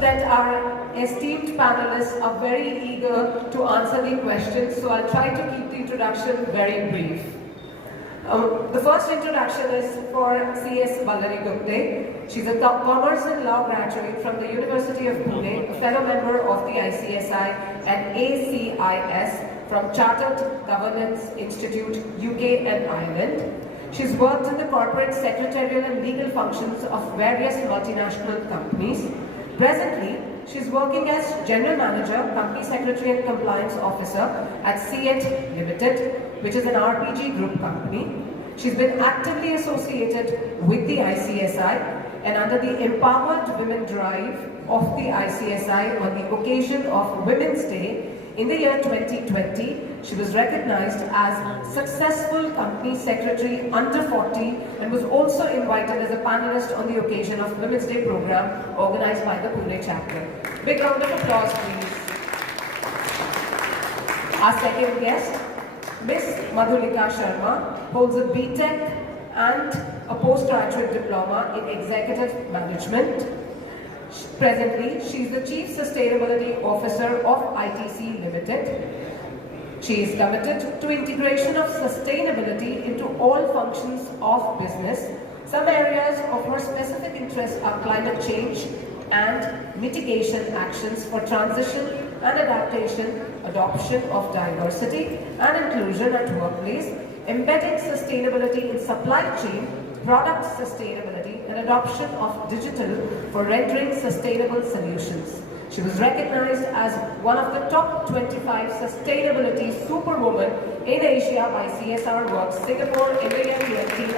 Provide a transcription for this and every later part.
that our esteemed panelists are very eager to answer the questions, so I'll try to keep the introduction very brief. The first introduction is for C.S. Vallari Gupte. She's a Commerce and Law graduate from the University of Pune, a fellow member of the ICSI and ACIS from Chartered Governance Institute, UK and Ireland. She's worked in the corporate, secretarial and legal functions of various multinational companies. Presently, she's working as General Manager, Company Secretary and Compliance Officer at Esd Limited, which is an RPG group company. She's been actively associated with the ICSI and under the Empowered Women Drive of the ICSI on the occasion of Women's Day in the year 2020, she was recognized as Successful Company Secretary Under 40 and was also invited as a panelist on the occasion of Women's Day program organized by the Pune chapter. Big round of applause, please. Our second guest, Miss Madhulika Sharma, holds a BTech and a postgraduate diploma in Executive Management. Presently, she is the Chief Sustainability Officer of ITC Limited. She is committed to integration of sustainability into all functions of business. Some areas of her specific interest are climate change and mitigation actions for transition and adoption of diversity and inclusion at workplace, embedding sustainability in supply chain, product sustainability and adoption of digital for rendering sustainable solutions. She was recognized as one of the top 25 sustainability superwomen in Asia by CSR Works Singapore in the year 2019.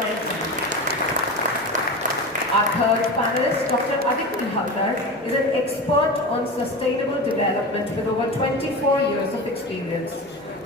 Our third panelist, Dr. Aditi Haldar, is an expert on sustainable development with over 24 years of experience.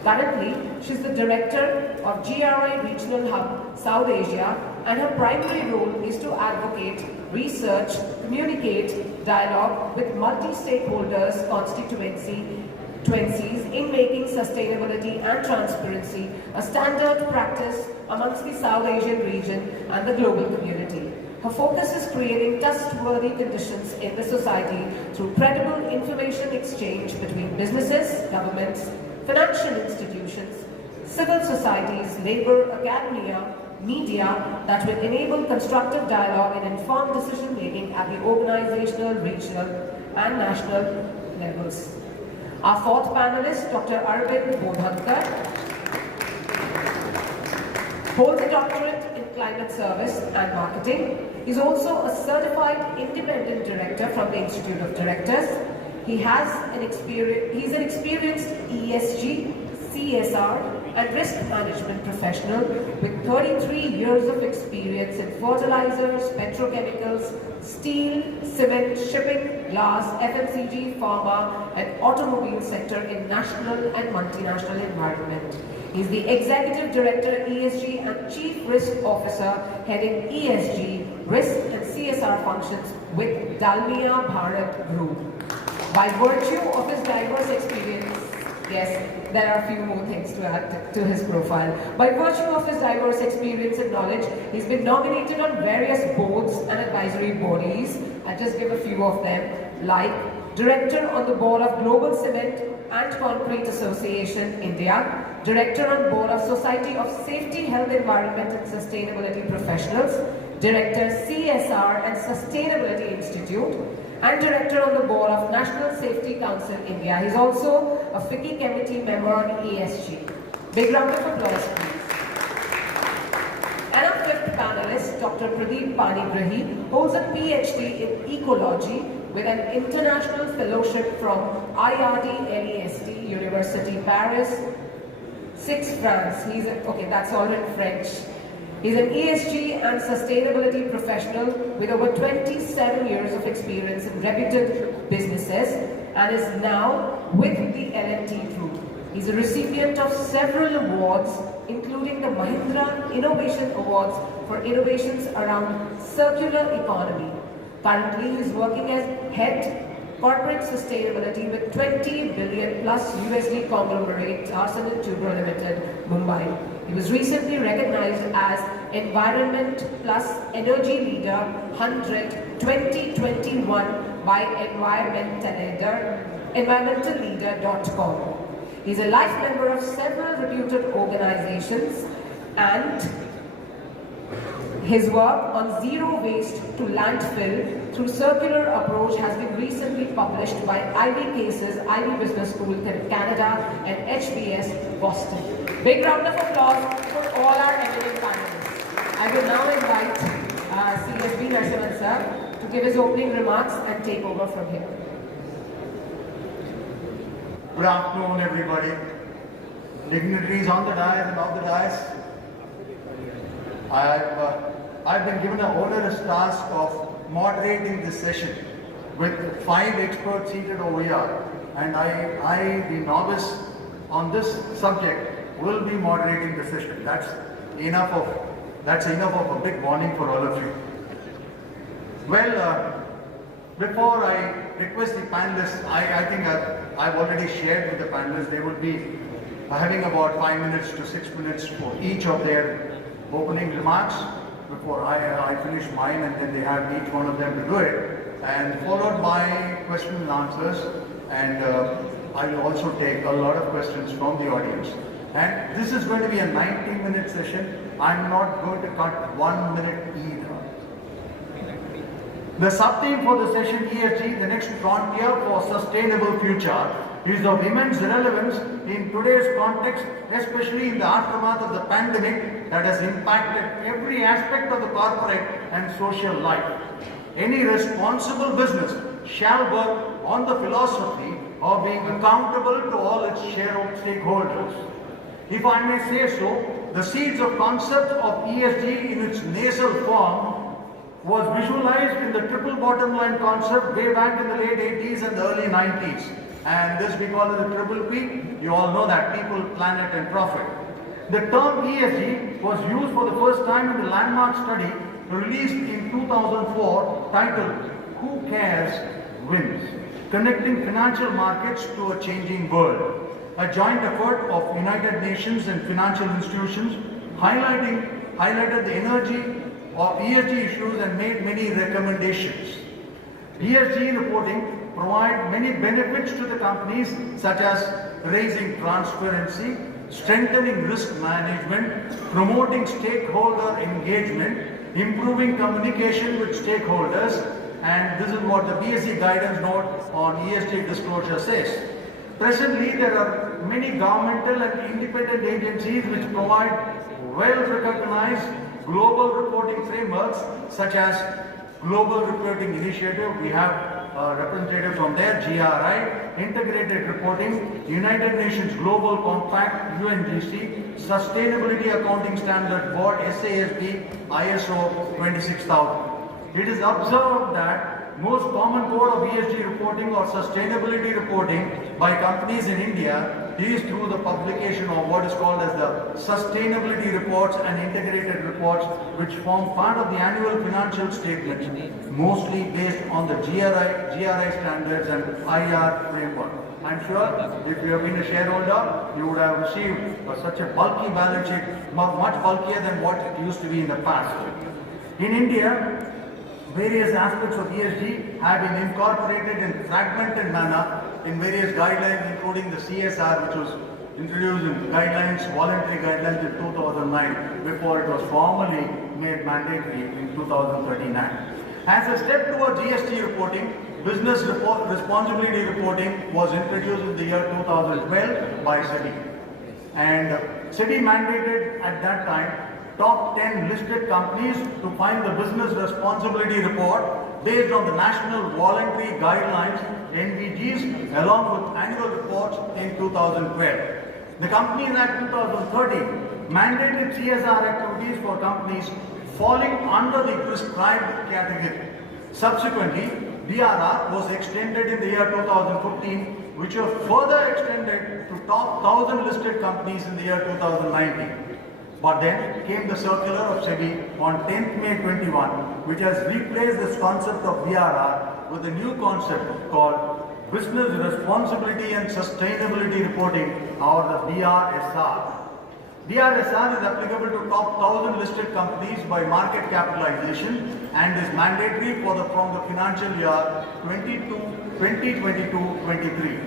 Currently, she is the Director of GRI Regional Hub, South Asia, and her primary role is to advocate, research, communicate, dialogue with multi-stakeholders constituencies in making sustainability and transparency a standard practice amongst the South Asian region and the global community. Her focus is creating trustworthy conditions in the society through credible information exchange between businesses, governments, financial institutions, civil societies, labor, academia, media that will enable constructive dialogue and informed decision-making at the organizational, regional and national levels. Our fourth panelist, Dr. Arvind Bodhankar, holds a doctorate in climate service and marketing. He's also a certified independent director from the Institute of Directors. He's an experienced ESG, CSR and risk management professional with 33 years of experience in fertilizers, petrochemicals, steel, cement, shipping, glass, FMCG, pharma and automobile sector in national and multinational environment. He's the Executive Director, ESG and Chief Risk Officer heading ESG, Risk and CSR functions with Dalmia Bharat Group. By virtue of his diverse experience, yes, there are a few more things to add to his profile. By virtue of his diverse experience and knowledge, he's been nominated on various boards and advisory bodies. I'll just give a few of them, like Director on the Board of Global Cement and Concrete Association, India, Director on Board of Society of Safety, Health, Environment and Sustainability Professionals, Director CSR and Sustainability Institute, and Director on the Board of National Safety Council India. He's also a FICCI committee member on ESG. Big round of applause, please. And our fifth panelist, Dr. Pradeep Panigrahi, holds a PhD in Ecology with an international fellowship from IRD LEST University Paris, 6 France. Okay, that's all in French. He's an ESG and sustainability professional with over 27 years of experience in reputed businesses and is now with the L&T Group. He's a recipient of several awards, including the Mahindra Innovation Awards for innovations around circular economy. Currently, he's working as head corporate sustainability with 20 billion plus USD conglomerate Larsen & Toubro Limited, Mumbai. He was recently recognized as Environment Plus Energy Leader 100 2021 by environmentalleader.com. He's a life member of several reputed organizations, and his work on zero waste to landfill through circular approach has been recently published by Ivy Cases, Ivy Business School in Canada, and HBS Boston. Big round of applause for all our eminent panelists. I will now invite CSB Narasimhan sir to give his opening remarks and take over from here. Good afternoon, everybody. Dignitaries on the dais and off the dais. I've been given an onerous task of moderating this session with 5 experts seated over here, and I, the novice on this subject, will be moderating the session. That's enough of a big warning for all of you. Well, before I request the panelists, I think I've already shared with the panelists. They will be having about 5 minutes to 6 minutes for each of their opening remarks before I finish mine, and then they have each one of them to do it, and followed by question and answers, and I will also take a lot of questions from the audience. And this is going to be a 90-minute session. I'm not going to cut 1 minute either. The sub-theme for the session, ESG, the next frontier for sustainable future, is of immense relevance in today's context, especially in the aftermath of the pandemic that has impacted every aspect of the corporate and social life. Any responsible business shall work on the philosophy of being accountable to all its stakeholders. If I may say so, the seeds of concept of ESG in its nasal form was visualized in the triple bottom line concept way back in the late 80s and the early 90s. And this we call it the triple P. You all know that: people, planet and profit. The term ESG was used for the first time in the landmark study released in 2004 titled "Who Cares Wins? Connecting Financial Markets to a Changing World," a joint effort of United Nations and financial institutions highlighted the energy of ESG issues and made many recommendations. ESG reporting provide many benefits to the companies, such as raising transparency, strengthening risk management, promoting stakeholder engagement, improving communication with stakeholders, and this is what the BSE guidance note on ESG disclosure says. Presently, there are many governmental and independent agencies which provide well-recognized global reporting frameworks, such as Global Reporting Initiative. We have a representative from there, GRI, Integrated Reporting, United Nations Global Compact, UNGC, Sustainability Accounting Standard Board, SASB, ISO 26000. It is observed that most common code of ESG reporting or sustainability reporting by companies in India is through the publication of what is called as the sustainability reports and integrated reports, which form part of the annual financial statements, mostly based on the GRI standards and IR framework. I'm sure if you have been a shareholder, you would have received such a bulky balance sheet, much bulkier than what it used to be in the past. In India, various aspects of ESG have been incorporated in fragmented manner in various guidelines, including the CSR, which was introduced in voluntary guidelines in 2009, before it was formally made mandatory in 2039. As a step towards GST reporting, business responsibility reporting was introduced in the year 2012 by SEBI. And SEBI mandated at that time top 10 listed companies to file the business responsibility report based on the National Voluntary Guidelines, NVGs, along with annual reports in 2012. The Companies Act 2013 mandated CSR activities for companies falling under the prescribed category. Subsequently, BRR was extended in the year 2015, which was further extended to top 1,000 listed companies in the year 2019. But then came the circular of SEBI on 10th May 21, which has replaced this concept of BRR with a new concept called Business Responsibility and Sustainability Reporting, or the BRSR. BRSR is applicable to top 1,000 listed companies by market capitalization and is mandatory from the financial year 2022-23.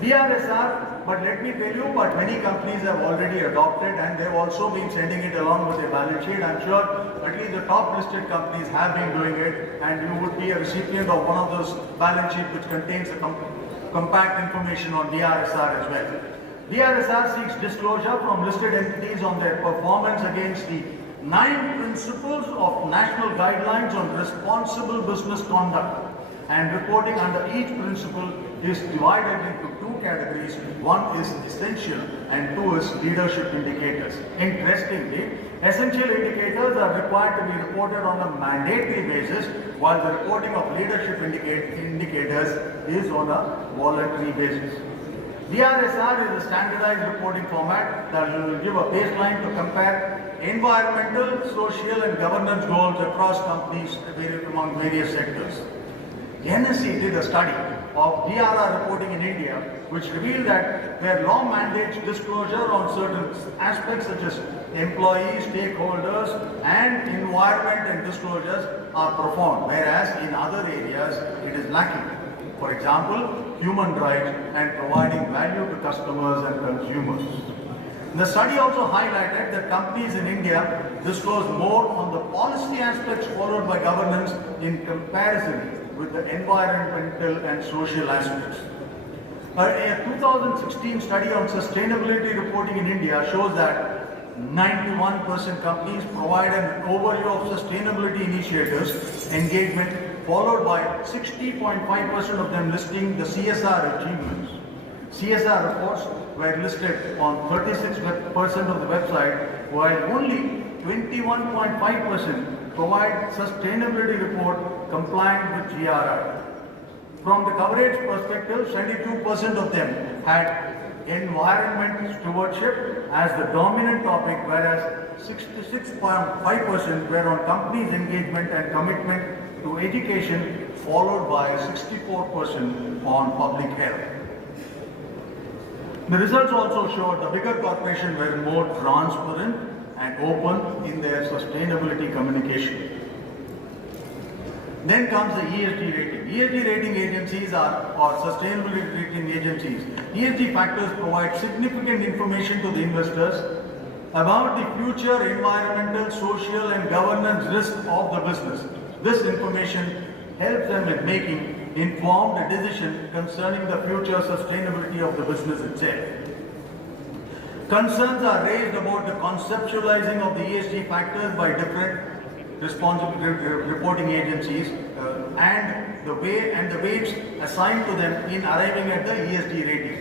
DRSR, but let me tell you, but many companies have already adopted and they've also been sending it along with a balance sheet. I'm sure at least the top listed companies have been doing it, and you would be a recipient of one of those balance sheets which contains the compact information on DRSR as well. DRSR seeks disclosure from listed entities on their performance against the 9 principles of national guidelines on responsible business conduct, and reporting under each principle is divided into 2 categories. One is essential and 2 is leadership indicators. Interestingly, essential indicators are required to be reported on a mandatory basis, while the reporting of leadership indicators is on a voluntary basis. DRSR is a standardized reporting format that will give a baseline to compare environmental, social and governance goals across companies among various sectors. NSE did a study of DRR reporting in India, which revealed that where law mandates disclosure on certain aspects such as employees, stakeholders and environment and disclosures are performed, whereas in other areas it is lacking. For example, human rights and providing value to customers and consumers. The study also highlighted that companies in India disclose more on the policy aspects followed by governance in comparison with the environmental and social aspects. A 2016 study on sustainability reporting in India shows that 91% companies provide an overview of sustainability initiatives, engagement, followed by 60.5% of them listing the CSR achievements. CSR reports were listed on 36% of the website, while only 21.5% provide sustainability report compliant with GRI. From the coverage perspective, 72% of them had environment stewardship as the dominant topic, whereas 66.5% were on companies' engagement and commitment to education, followed by 64% on public health. The results also showed the bigger corporations were more transparent and open in their sustainability communication. Then comes the ESG rating. ESG rating agencies or sustainability rating agencies. ESG factors provide significant information to the investors about the future environmental, social and governance risk of the business. This information helps them in making informed decision concerning the future sustainability of the business itself. Concerns are raised about the conceptualizing of the ESG factors by different responsible reporting agencies and the weights assigned to them in arriving at the ESG rating.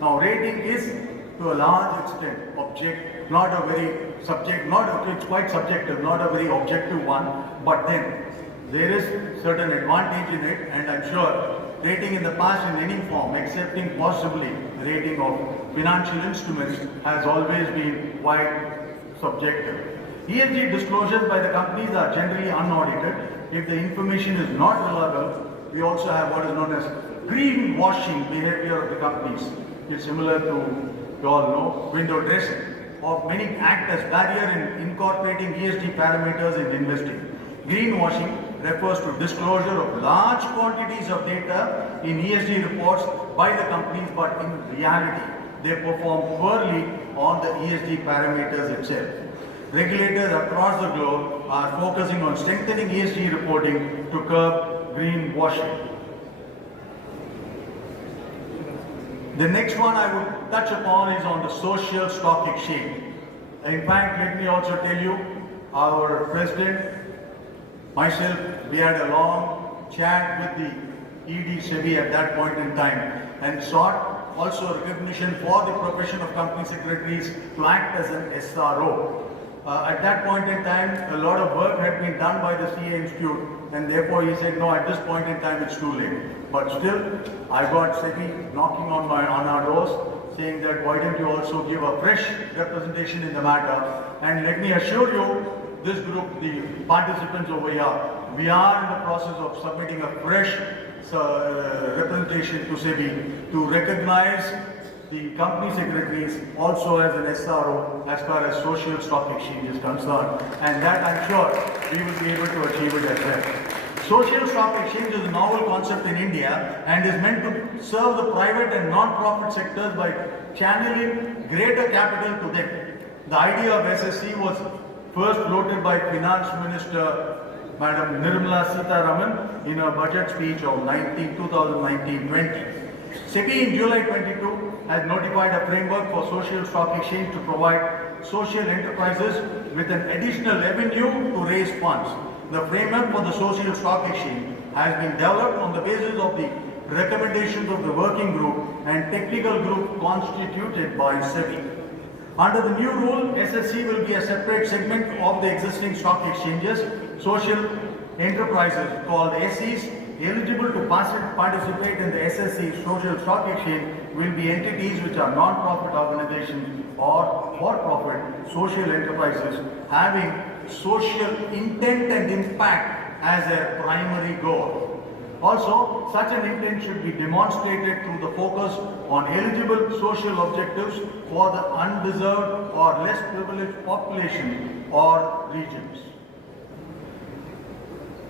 Now, rating is to a large extent it's quite subjective, not a very objective one, but then there is certain advantage in it, and I'm sure rating in the past in any form, excepting possibly rating of financial instruments, has always been quite subjective. ESG disclosures by the companies are generally unaudited. If the information is not reliable, we also have what is known as greenwashing behavior of the companies. It's similar to, you all know, window dressing, or many act as barrier in incorporating ESG parameters in investing. Greenwashing refers to disclosure of large quantities of data in ESG reports by the companies, but in reality, they perform poorly on the ESG parameters itself. Regulators across the globe are focusing on strengthening ESG reporting to curb greenwashing. The next one I would touch upon is on the social stock exchange. In fact, let me also tell you, our president, myself, we had a long chat with the ED SEBI at that point in time and sought also recognition for the profession of company secretaries to act as an SRO. At that point in time, a lot of work had been done by the CA Institute, and therefore he said, no, at this point in time it's too late. But still, I got SEBI knocking on our doors, saying that why don't you also give a fresh representation in the matter. And let me assure you, this group, the participants over here, we are in the process of submitting a fresh representation to SEBI to recognize the company secretaries also as an SRO as far as social stock exchange is concerned. And that, I'm sure, we will be able to achieve it as well. Social stock exchange is a novel concept in India and is meant to serve the private and non-profit sectors by channeling greater capital to them. The idea of SSC was first floated by Finance Minister Madam Nirmala Sitharaman in her budget speech of 2019-20. SEBI in July 22 has notified a framework for social stock exchange to provide social enterprises with an additional avenue to raise funds. The framework for the social stock exchange has been developed on the basis of the recommendations of the working group and technical group constituted by SEBI. Under the new rule, SSC will be a separate segment of the existing stock exchanges. Social enterprises called SEs eligible to participate in the SSC social stock exchange will be entities which are non-profit organizations or for-profit social enterprises having social intent and impact as their primary goal. Also, such an intent should be demonstrated through the focus on eligible social objectives for the undeserved or less privileged population or regions.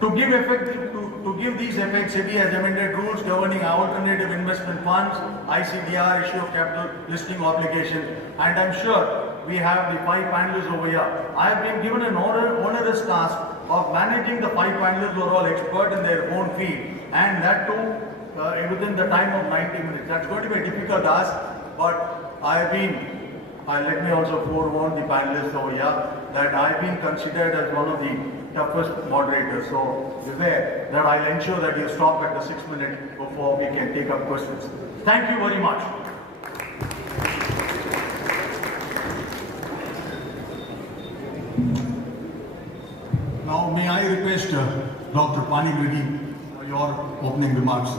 To give these effects, SEBI has amended rules governing alternative investment funds, ICDR, issue of capital listing obligation, and I'm sure we have the 5 panelists over here. I have been given an onerous task of managing the 5 panelists who are all expert in their own field, and that too within the time of 90 minutes. That's going to be a difficult task, but let me also forewarn the panelists over here that I've been considered as one of the toughest moderators. So beware that I'll ensure that you stop at the 6 minutes before we can take up questions. Thank you very much. Now may I request Dr. Pani Reddy for your opening remarks.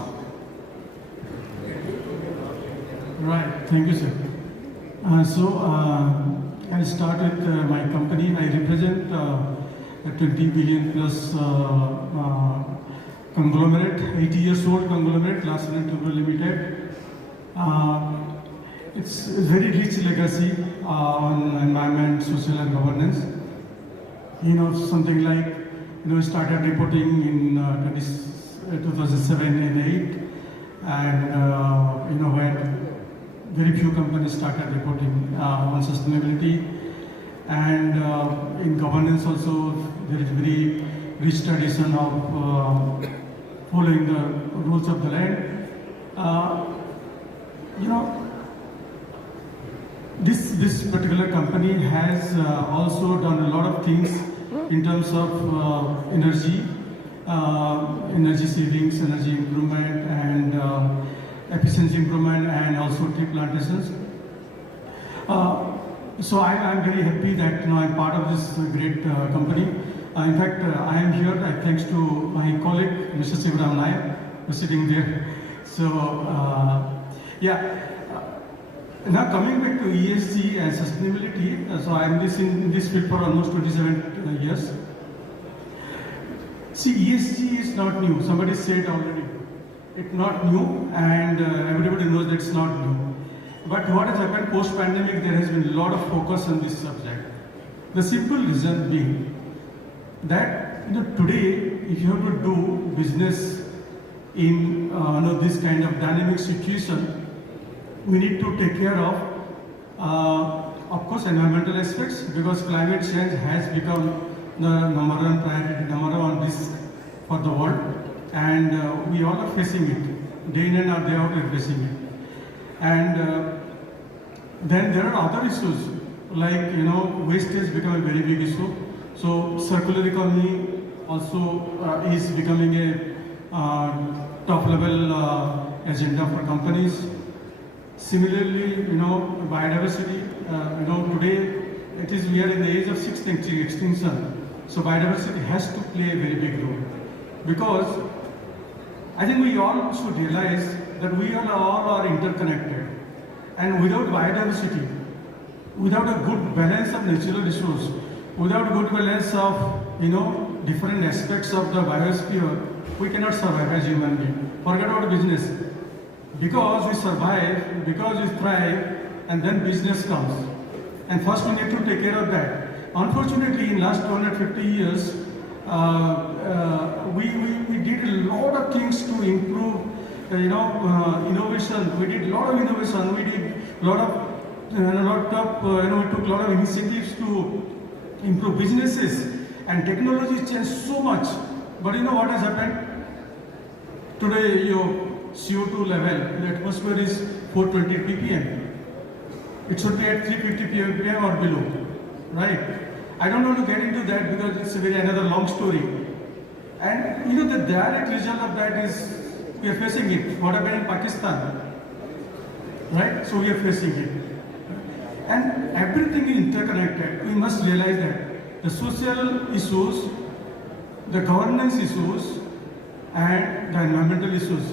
Right, thank you, sir. I'll start with my company. I represent a 20 billion plus conglomerate, 80 years old conglomerate, Larsen & Toubro Limited. It's a very rich legacy on environment, social and governance. Something like, we started reporting in 2007 and 8, and when very few companies started reporting on sustainability, and in governance also there is very rich tradition of following the rules of the land. This particular company has also done a lot of things in terms of energy savings, energy improvement, and efficiency improvement, and also tree plantations. So I'm very happy that I'm part of this great company. In fact, I am here thanks to my colleague, Mr. Sivaram Nayak, who's sitting there. So now coming back to ESG and sustainability, so I'm in this field for almost 27 years. See, ESG is not new. Somebody said already. It's not new, and everybody knows that it's not new. But what has happened post-pandemic, there has been a lot of focus on this subject. The simple reason being that today, if you have to do business in this kind of dynamic situation, we need to take care of course, environmental aspects, because climate change has become the number one priority, number one risk for the world, and we all are facing it. Day in and day out, we are facing it. And then there are other issues, like waste has become a very big issue. So circular economy also is becoming a top level agenda for companies. Similarly, biodiversity. Today we are in the age of sixth extinction. So biodiversity has to play a very big role, because I think we all should realize that we all are interconnected, and without biodiversity, without a good balance of natural resources, without a good balance of different aspects of the biosphere, we cannot survive as human beings. Forget about business. Because we survive, because we thrive, and then business comes. And first we need to take care of that. Unfortunately, in last 250 years, we did a lot of things to improve, innovation. We did a lot of innovation. We did a lot of, we took a lot of initiatives to improve businesses, and technology changed so much. But you know what has happened? Today, your CO2 level in the atmosphere is 420 ppm. It should be at 350 ppm or below, right? I don't want to get into that because it's a very another long story. And you know the direct result of that is we are facing it. What happened in Pakistan, right? So we are facing it. And everything is interconnected. We must realize that the social issues, the governance issues, and the environmental issues,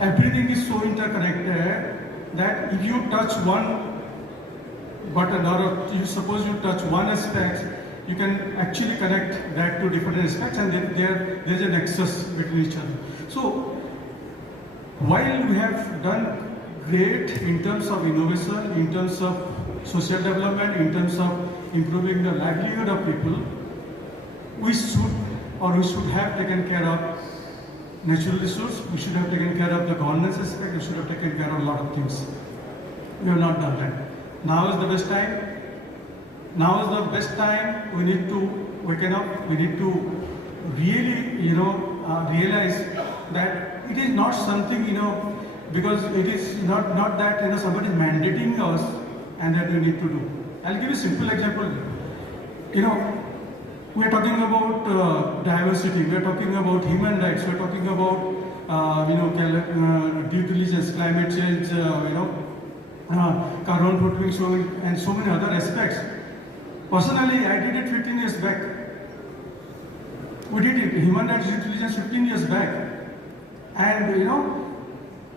everything is so interconnected that if you touch one button, or you suppose you touch one aspect, you can actually connect that to different aspects, and there's a nexus between each other. So while we have done great in terms of innovation, in terms of social development, in terms of improving the livelihood of people, we should have taken care of natural resources, we should have taken care of the governance aspect, we should have taken care of a lot of things. We have not done that. Now is the best time. Now is the best time. We need to waken up. We need to really, realize that it is not something, because it is not that, somebody is mandating us and that we need to do. I'll give you a simple example. We are talking about diversity, we are talking about human rights, we are talking about due diligence, climate change, carbon footprint, and so many other aspects. Personally, I did it 15 years back. We did it, human rights due diligence 15 years back. And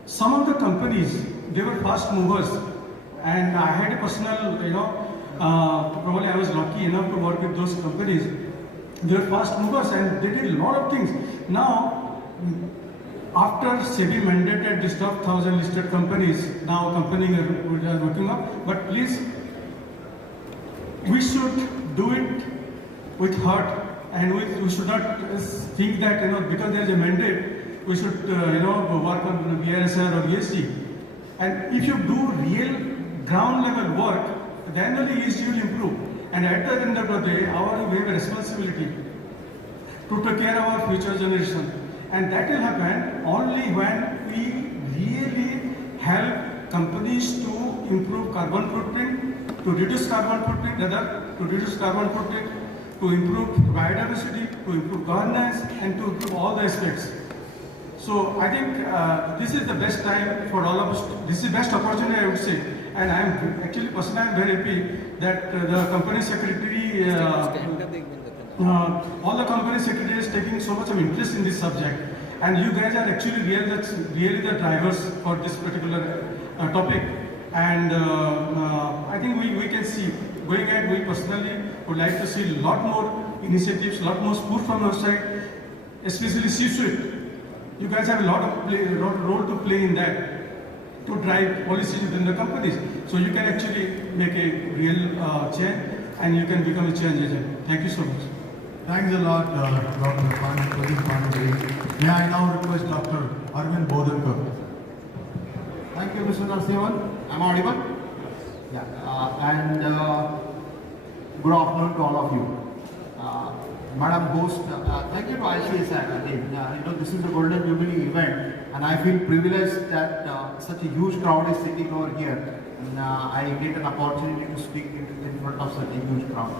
some of the companies, they were fast movers. And I had a personal, probably I was lucky enough to work with those companies. They were fast movers and they did a lot of things. Now, after SEBI mandated this top 1,000 listed companies, now companies are working up. But please, we should do it with heart, and we should not think that because there is a mandate, we should work on BRSR or ESG. And if you do real ground level work, then only ESG will improve. And at the end of the day, we have a responsibility to take care of our future generation. And that will happen only when we really help companies to improve carbon footprint, to reduce carbon footprint, to improve biodiversity, to improve governance, and to improve all the aspects. So I think this is the best time for all of us. This is the best opportunity, I would say. And I am actually personally very happy that the company secretary, all the company secretaries taking so much of interest in this subject. And you guys are actually really the drivers for this particular topic. And I think we can see, going ahead, we personally would like to see a lot more initiatives, a lot more support from our side, especially C-suite. You guys have a lot of role to play in that, to drive policies within the companies. So you can actually make a real change, and you can become a change agent. Thank you so much. Thanks a lot, Dr. Pandey. May I now request Dr. Arvind Bodhankar. Thank you, Mr. Narasimhan. Am I audible? Yeah. Good afternoon to all of you. Madam Host, thank you to ICSI again. This is a Golden Jubilee event, and I feel privileged that such a huge crowd is sitting over here, and I get an opportunity to speak in front of such a huge crowd.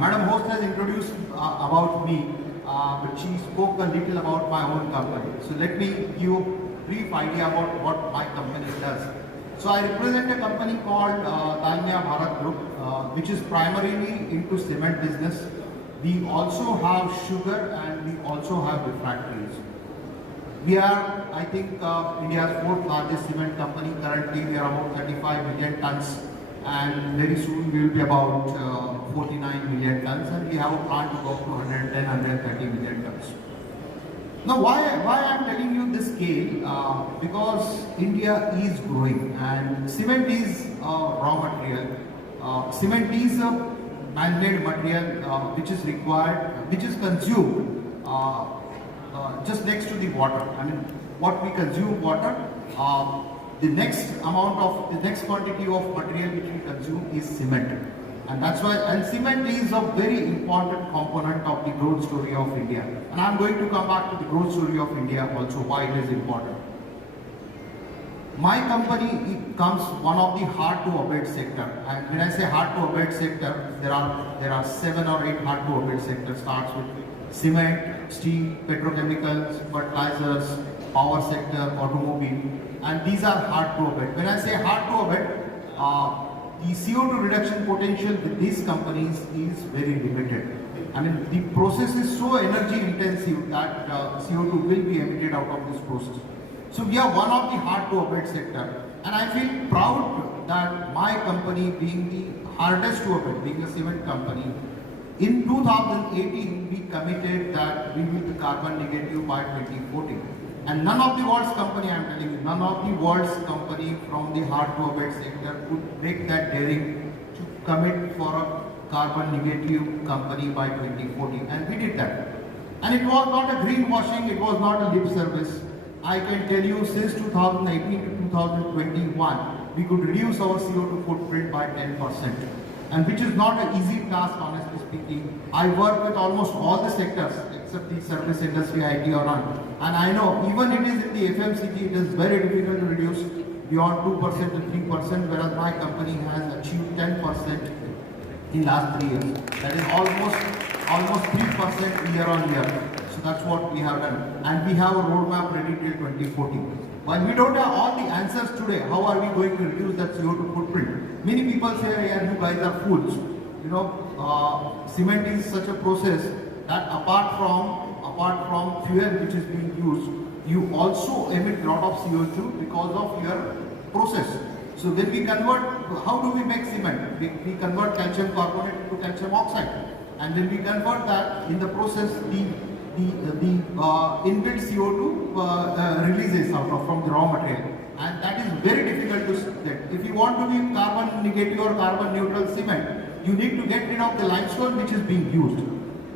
Madam Host has introduced about me, but she spoke a little about my own company. So let me give you a brief idea about what my company does. So I represent a company called Dalmia Bharat Group, which is primarily into cement business. We also have sugar and we also have refractories. We are, I think, India's 4th largest cement company. Currently, we are about 35 million tons, and very soon we will be about 49 million tons, and we have a plan to go up to 110, 130 million tons. Now, why I am telling you this scale? Because India is growing, and cement is raw material. Cement is a man-made material which is required, which is consumed just next to the water. I mean, what we consume water, the next quantity of material which we consume is cement. And that's why, and cement is a very important component of the growth story of India. And I'm going to come back to the growth story of India also, why it is important. My company comes one of the hard to abate sector. And when I say hard to abate sector, there are 7 or 8 hard to abate sectors. Starts with cement, steel, petrochemicals, fertilizers, power sector, automobile, and these are hard to abate. When I say hard to abate, the CO2 reduction potential with these companies is very limited. I mean, the process is so energy intensive that CO2 will be emitted out of this process. So we are one of the hard to abate sector, and I feel proud that my company, being the hardest to abate, being a cement company, in 2018 we committed that we will be carbon negative by 2040. And none of the world's company, I am telling you, none of the world's company from the hard to abate sector could make that daring to commit for a carbon negative company by 2040. And we did that. And it was not a greenwashing, it was not a lip service. I can tell you, since 2018 to 2021, we could reduce our CO2 footprint by 10%. And which is not an easy task, honestly speaking. I work with almost all the sectors except the service industry, IT or none. And I know even it is in the FMCG, it is very difficult to reduce beyond 2% to 3%, whereas my company has achieved 10% in last 3 years. That is almost 3% year on year. So that's what we have done. And we have a roadmap ready till 2040. While we don't have all the answers today, how are we going to reduce that CO2 footprint? Many people say, yeah, you guys are fools. You know, cement is such a process that apart from fuel which is being used, you also emit lot of CO2 because of your process. So when we convert, how do we make cement? We convert calcium carbonate to calcium oxide. And when we convert that, in the process, the inbuilt CO2 releases out of from the raw material, and that is very difficult to get. If you want to be carbon negative or carbon neutral cement, you need to get rid of the limestone which is being used.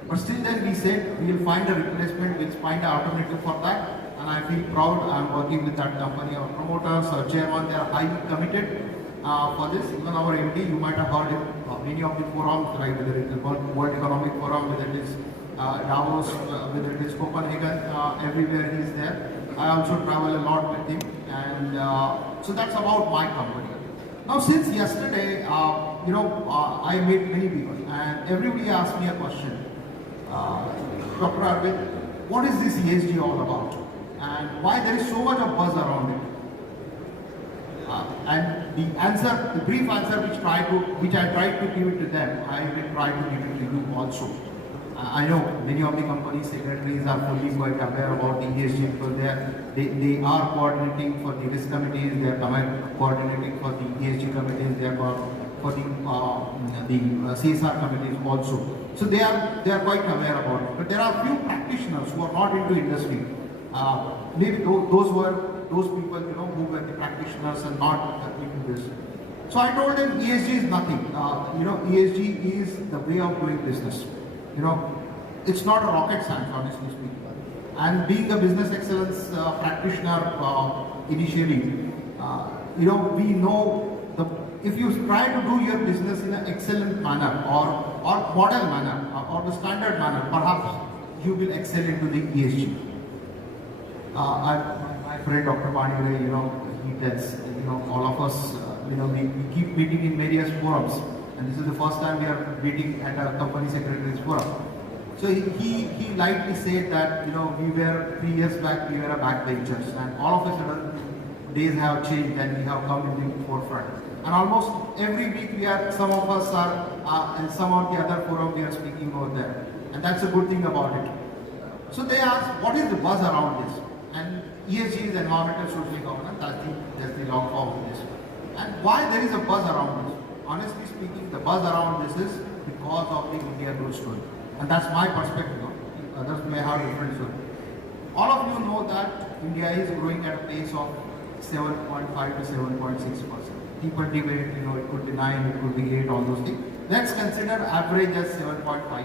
But still then we said we will find a replacement, we'll find an alternative for that, and I feel proud I'm working with that company. Our promoters, our chairman, they are highly committed for this. Even our MD, you might have heard him, many of the forums, right, whether it is World Economic Forum, whether it is Davos, whether it is Copenhagen, everywhere he is there. I also travel a lot with him, and so that's about my company. Now, since yesterday, I met many people, and everybody asked me a question. Dr. Arvind, what is this ESG all about? And why there is so much of buzz around it? And the answer, the brief answer which I tried to give it to them, I will try to give it to you also. I know many of the company secretaries are fully quite aware about the ESG because they are coordinating for the risk committees, they are coordinating for the ESG committees, they are for the CSR committees also. So they are quite aware about it. But there are few practitioners who are not into industry. Maybe those people who were the practitioners and not into this. So I told them ESG is nothing. ESG is the way of doing business. It's not a rocket science, honestly speaking. And being a business excellence practitioner initially, we know if you try to do your business in an excellent manner or model manner or the standard manner, perhaps you will excel into the ESG. My friend Dr. Pandey, he tells, all of us, we keep meeting in various forums. And this is the first time we are meeting at a company secretary's forum. So he lightly said that, we were 3 years back, we were a backbenchers, and all of a sudden days have changed and we have come into the forefront. And almost every week some of us are, and some of the other forum we are speaking over there. And that's a good thing about it. So they asked, what is the buzz around this? And ESG is environmental social governance, that's the long form of this. And why there is a buzz around this? Honestly speaking, the buzz around this is because of the India growth story. And that's my perspective. Others may have different story. All of you know that India is growing at a pace of 7.5 to 7.6%. People debate, it could be 9, it could be 8, all those things. Let's consider average as 7.5%.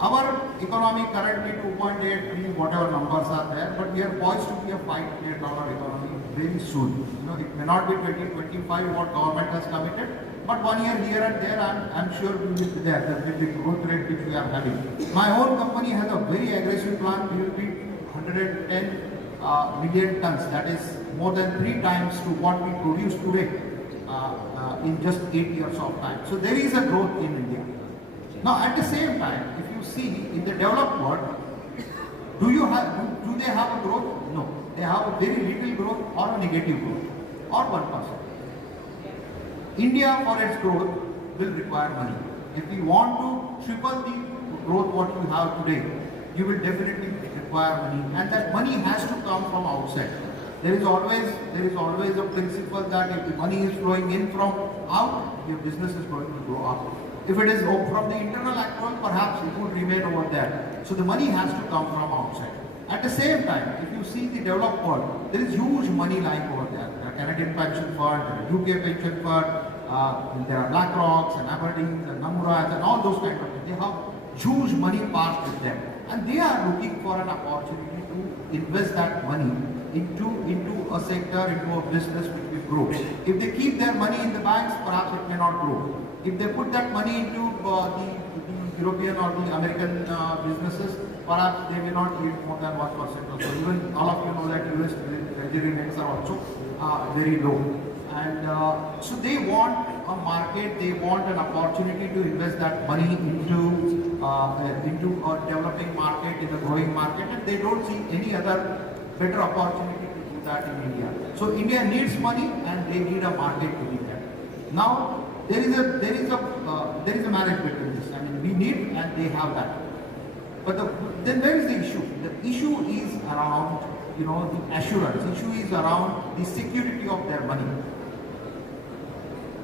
Our economy currently 2.8, 3, whatever numbers are there, but we are poised to be a $5 trillion economy very soon. It may not be 2025 what government has committed, but 1 year here and there, I'm sure we will be there. That will be the growth rate which we are having. My own company has a very aggressive plan. We will be 110 million tons. That is more than 3 times to what we produce today in just 8 years of time. So there is a growth in India. Now at the same time, if you see in the developed world, do they have a growth? No. They have a very little growth or a negative growth or 1%. India for its growth will require money. If we want to triple the growth what you have today, you will definitely require money, and that money has to come from outside. There is always a principle that if the money is flowing in from out, your business is going to grow up. If it is from the internal accrual, perhaps it would remain over there. So the money has to come from outside. At the same time, if you see the developed world, there is huge money lying over there. There are Canadian pension fund, there are UK pension fund, there are BlackRocks and Aberdeens and Nomura's and all those kind of things. They have huge money parked with them, and they are looking for an opportunity to invest that money into a sector, into a business which will grow. If they keep their money in the banks, perhaps it may not grow. If they put that money into the European or the American businesses, perhaps they may not yield more than 1% or so. Even all of you know that US treasury rates are also very low. And so they want a market, they want an opportunity to invest that money into a developing market, in a growing market, and they don't see any other better opportunity to do that in India. So India needs money and they need a market to be there. Now there is a marriage between this. I mean, we need and they have that. But then where is the issue? The issue is around the assurance. The issue is around the security of their money.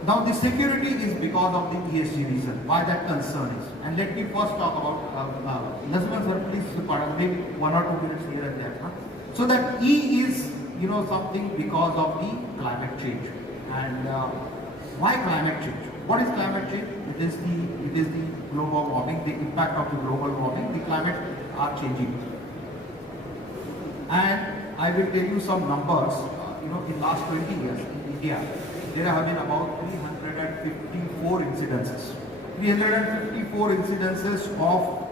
Now the security is because of the ESG reason, why that concern is. And let me first talk about, Nazman sir, please pardon, maybe 1 or 2 minutes here and there. Huh? So that E is, something because of the climate change. And why climate change? What is climate change? It is the global warming, the impact of the global warming. The climate are changing. And I will tell you some numbers. In last 20 years in India, there have been about 354 incidences. 354 incidences of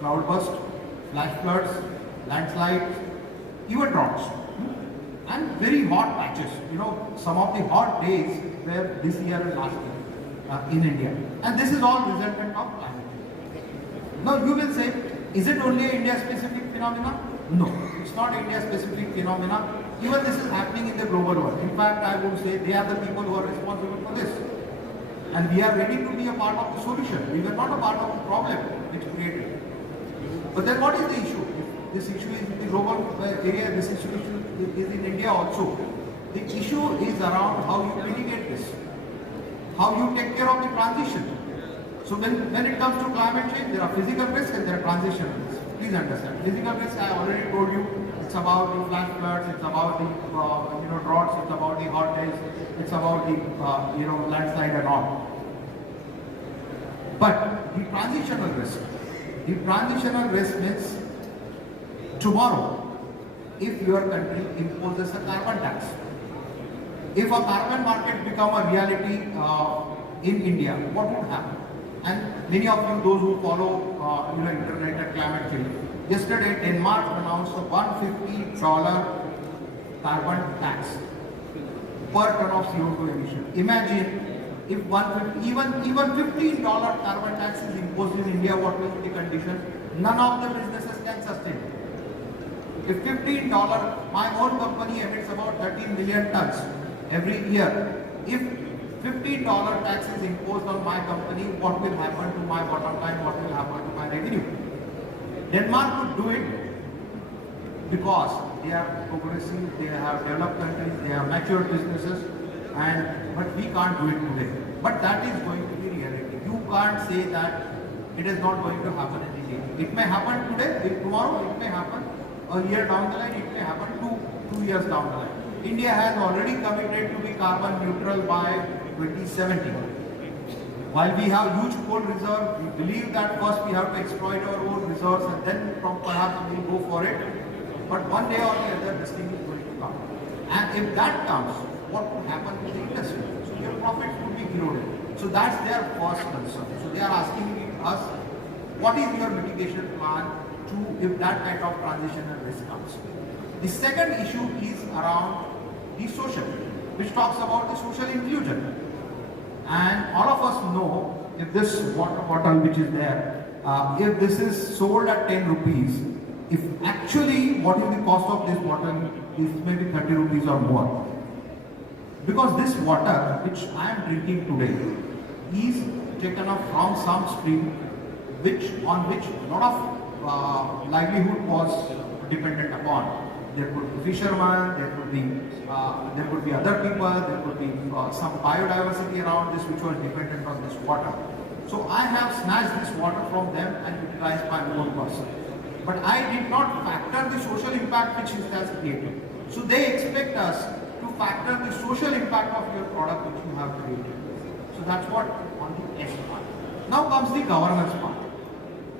cloudburst, flash floods, landslides, even droughts, and very hot patches. Some of the hot days were this year and last year in India. And this is all resultant of climate change. Now you will say, is it only an India-specific phenomena? No, it's not India-specific phenomena. Even this is happening in the global world. In fact, I would say they are the people who are responsible for this. And we are ready to be a part of the solution. We were not a part of the problem which created. But then what is the issue? If this issue is in the global area, this issue is in India also. The issue is around how you mitigate this. How you take care of the transition. So when it comes to climate change, there are physical risks and there are transition risks. Please understand. Physical risks, I already told you, it's about the flash floods, it's about the droughts, it's about the hot days, it's about the landslide and all. But the transitional risk means tomorrow, if your country imposes a carbon tax, if a carbon market become a reality in India, what would happen? And many of you, those who follow internet and climate change, yesterday Denmark announced a $150 carbon tax per ton of CO2 emission. Imagine if even $15 carbon tax is imposed in India, what will be the condition? None of the businesses can sustain it. If $15, my own company emits about 13 million tons every year. If $15 tax is imposed on my company, what will happen to my bottom line? What will happen to my revenue? Denmark could do it because they are progressive, they have developed countries, they have mature businesses, but we can't do it today. But that is going to be reality. You can't say that it is not going to happen in India. It may happen today, tomorrow it may happen, a year down the line, it may happen 2 years down the line. India has already committed to be carbon neutral by 2070. While we have huge coal reserve, we believe that first we have to exploit our own reserves and then perhaps we will go for it. But one day or the other, this thing is going to come. And if that comes, what will happen to the industry? So your profits would be eroded. So that's their first concern. So they are asking us, what is your mitigation plan to if that kind of transitional risk comes? The second issue is around the social, which talks about the social inclusion. And all of us know if this water bottle which is there, if this is sold at 10 rupees, if actually what is the cost of this bottle is maybe 30 rupees or more. Because this water which I am drinking today is taken up from some stream on which a lot of livelihood was dependent upon. There could be fishermen, there could be other people, there could be some biodiversity around this which was dependent on this water. So I have snatched this water from them and utilized my own person. But I did not factor the social impact which it has created. So they expect us to factor the social impact of your product which you have created. So that's what on the S part. Now comes the governance part.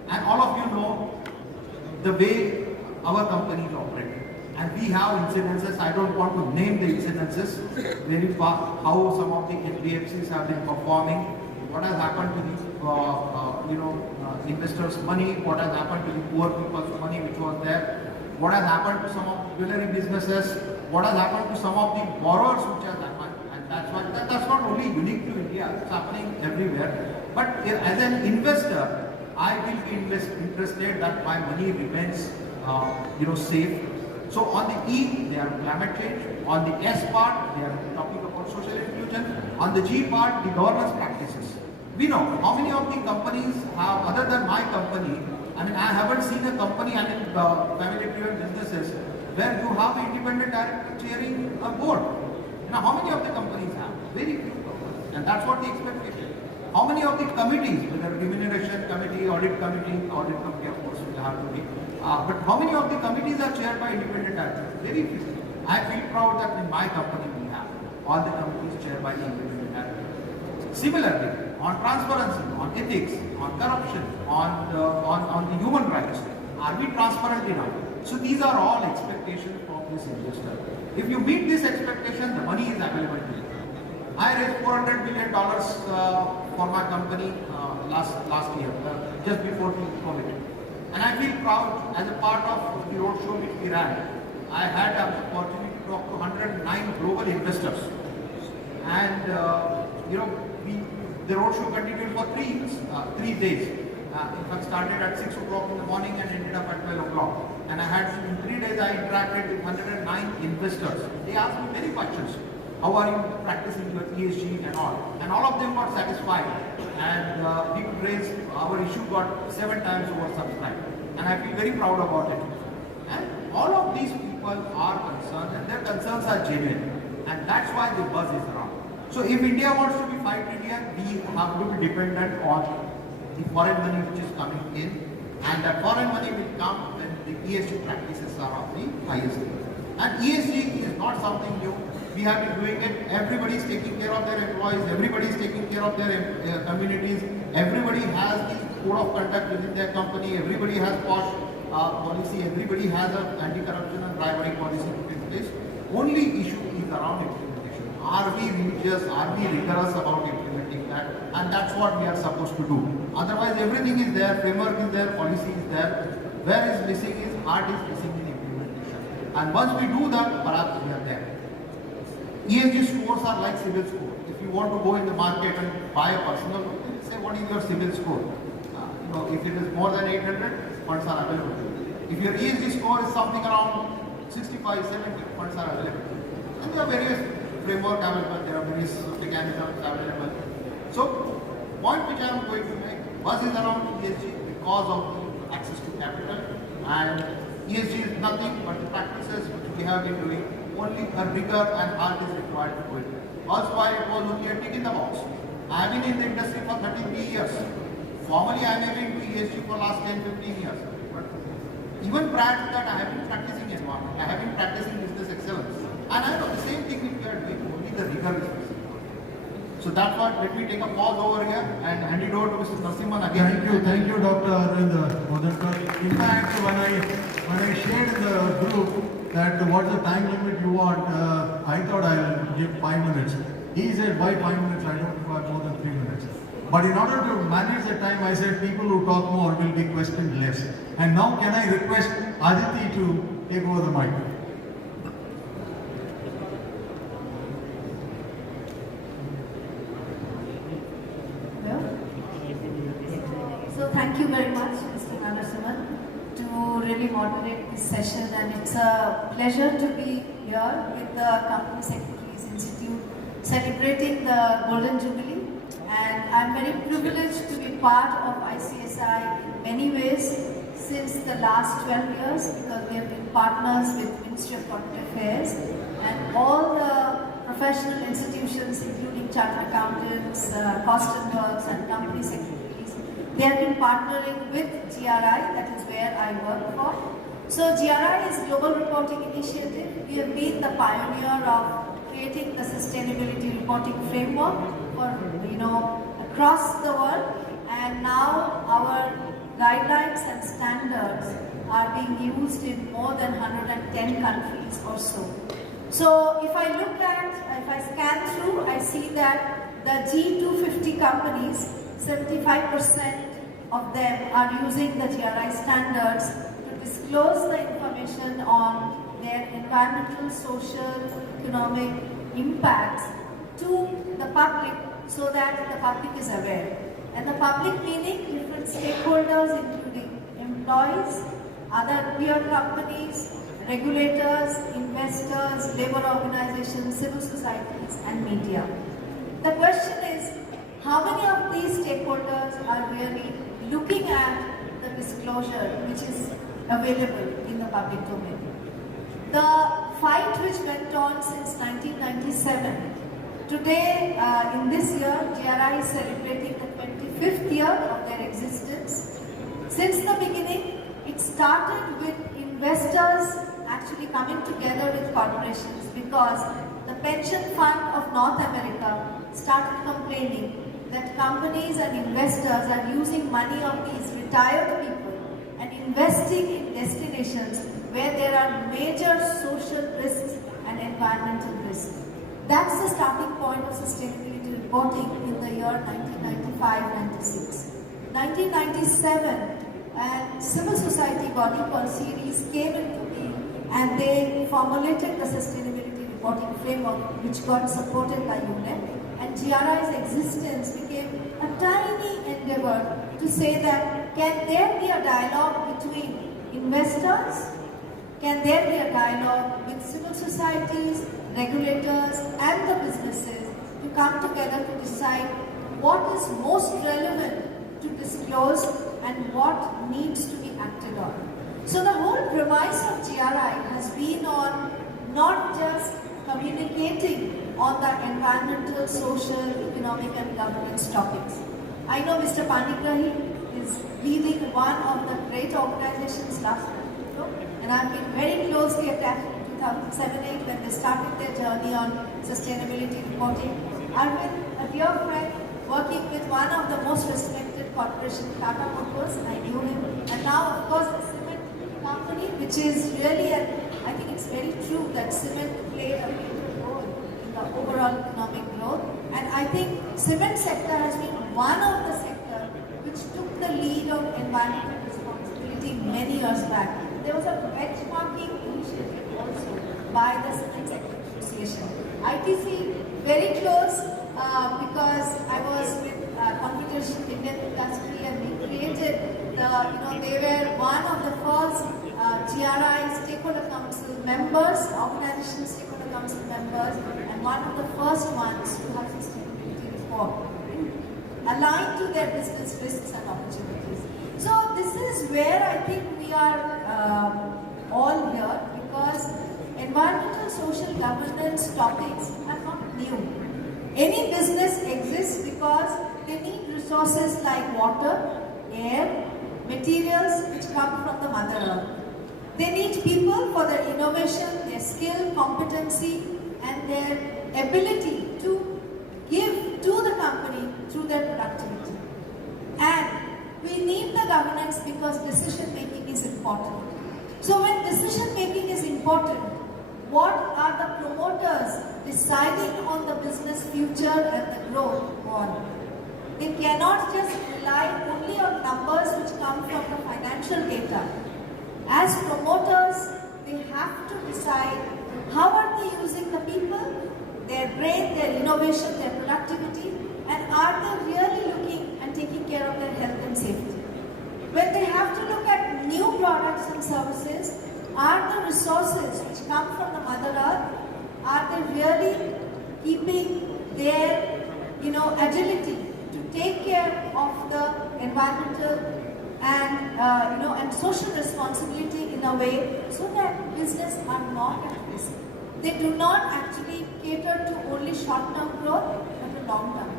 And all of you know the way our companies operate. And we have incidences, I don't want to name the incidences, very far, how some of the NBFCs have been performing, what has happened to the investors' money, what has happened to the poor people's money which was there, what has happened to some of the jewelry businesses, what has happened to some of the borrowers which has happened. And that's not only unique to India, it's happening everywhere. But as an investor, I will be interested that my money remains safe. So on the E, they are climate change. On the S part, they are talking about social inclusion. On the G part, the governance practices. We know how many of the companies have, other than my company, I mean, I haven't seen a company, I mean, family-driven businesses, where you have an independent director chairing a board. Now, how many of the companies have? Very few companies. And that's what the expectation. How many of the committees, whether remuneration committee, audit committee of course will have to be, but how many of the committees are chaired by independent directors? Very few. I feel proud that in my company we have all the committees chaired by the independent directors. Similarly, on transparency, on ethics, on corruption, on the human rights, are we transparent enough? So these are all expectations from this investor. If you meet this expectation, the money is available to you. I raised $400 million for my company last year, just before COVID. And I feel proud as a part of the roadshow which we ran. I had an opportunity to talk to 109 global investors. And the roadshow continued for 3 days. In fact, started at 6 o'clock in the morning and ended up at 12 o'clock. And I had, in 3 days, I interacted with 109 investors. They asked me many questions. How are you practicing your ESG and all? And all of them got satisfied. And we could raise, our issue got 7 times oversubscribed. And I feel very proud about it. And all of these people are concerned, and their concerns are genuine. And that's why the buzz is around. So if India wants to be 5 trillion, we have to be dependent on the foreign money which is coming in. And that foreign money will come when the ESG practices are of the highest level. And ESG is not something new. We have been doing it. Everybody is taking care of their employees. Everybody is taking care of their communities. Everybody has the code of conduct within their company. Everybody has POSH policy. Everybody has an anti-corruption and bribery policy put in place. Only issue is around implementation. Are we religious? Are we rigorous about implementing that? And that's what we are supposed to do. Otherwise, everything is there. Framework is there. Policy is there. Where is missing is heart is missing in implementation. And once we do that, perhaps we are there. ESG scores are like CIBIL score. If you want to go in the market and buy a personal loan, say what is your CIBIL score? If it is more than 800, funds are available. If your ESG score is something around 65, 70, funds are available. And there are various frameworks available, there are various mechanisms available. So, point which I am going to make, buzz is around ESG because of the access to capital, and ESG is nothing but the practices which we have been doing. Only a rigor and heart is required to do it. Elsewhere it was only a tick in the box. I have been in the industry for 33 years. Formally I may be into ESG for the last 10-15 years. But even prior to that I have been practicing environment. I have been practicing business excellence. And I know the same thing which we are doing, only the rigor is missing. So So that's what, let me take a pause over here and hand it over to Mr. Narasimhan again. Thank you, Dr. Arvind Modankar. In fact, when I shared in the group that what's the time limit you want, I thought I'll give 5 minutes. He said, why 5 minutes? I don't require more than 3 minutes. But in order to manage the time, I said people who talk more will be questioned less. And now can I request Aditi to take over the mic? So thank you very much, Mr. Narasimhan, to really moderate this session, and it's a pleasure to be here with the Company Secretaries Institute celebrating the Golden Jubilee, and I'm very privileged to be part of ICSI in many ways since the last 12 years, because we have been partners with Ministry of Corporate Affairs and all the professional institutions including chartered accountants, cost and works and company secretaries. They have been partnering with GRI, that is where I work for. So GRI is Global Reporting Initiative. We have been the pioneer of creating the sustainability reporting framework for, across the world, and now our guidelines and standards are being used in more than 110 countries or so. So if I scan through, I see that the G250 companies, 75% of them are using the GRI standards to disclose the information on their environmental, social, economic impacts to the public so that the public is aware. And the public meaning different stakeholders including employees, other peer companies, regulators, investors, labor organizations, civil societies and media. The question is, how many of these stakeholders are really looking at the disclosure which is available in the public domain? The fight which went on since 1997, today in this year, GRI is celebrating the 25th year of their existence. Since the beginning, it started with investors actually coming together with corporations, because the pension fund of North America started complaining that companies and investors are using money of these retired people and investing in destinations where there are major social risks and environmental risks. That's the starting point of sustainability reporting in the year 1995-96. 1997, and civil society body called series came into being, and they formulated the sustainability reporting framework which got supported by UNEP. And GRI's existence became a tiny endeavor to say that can there be a dialogue between investors, can there be a dialogue with civil societies, regulators and the businesses to come together to decide what is most relevant to disclose and what needs to be acted on. So the whole premise of GRI has been on not just communicating on the environmental, social, economic and governance topics. I know Mr. Panigrahi is leading one of the great organizations last year, and I've been very closely attached in 2007-8 when they started their journey on sustainability reporting. I've been a dear friend working with one of the most respected corporations, Tata Motors. I knew him, and now of course the cement company, which is really, I think it's very true that cement played a major role in the overall economic growth. And I think cement sector has been one of the sectors which took the lead of environmental responsibility many years back. There was a benchmarking initiative also by the Cement Sector Association. ITC very close because I was with Confederation Indian Industry, and we created the, they were one of the first GRI Stakeholder Council members, Organization Stakeholder Council members, and one of the first ones to have sustainability report aligned to their business risks and opportunities. So this is where I think we are all here, because environmental, social governance topics are not new. Any business exists because they need resources like water, air, materials which come from the Mother Earth. They need people for their innovation, their skill, competency and their ability to give to the through their productivity. And we need the governance because decision making is important. So when decision making is important, what are the promoters deciding on the business future and the growth on? They cannot just rely only on numbers which come from the financial data. As promoters, they have to decide how are they using the people, their brain, their innovation, their productivity, and are they really looking and taking care of their health and safety. When they have to look at new products and services, are the resources which come from the Mother Earth, are they really keeping their agility to take care of the environmental and social responsibility in a way so that business are not at risk. They do not actually cater to only short-term growth but the long-term.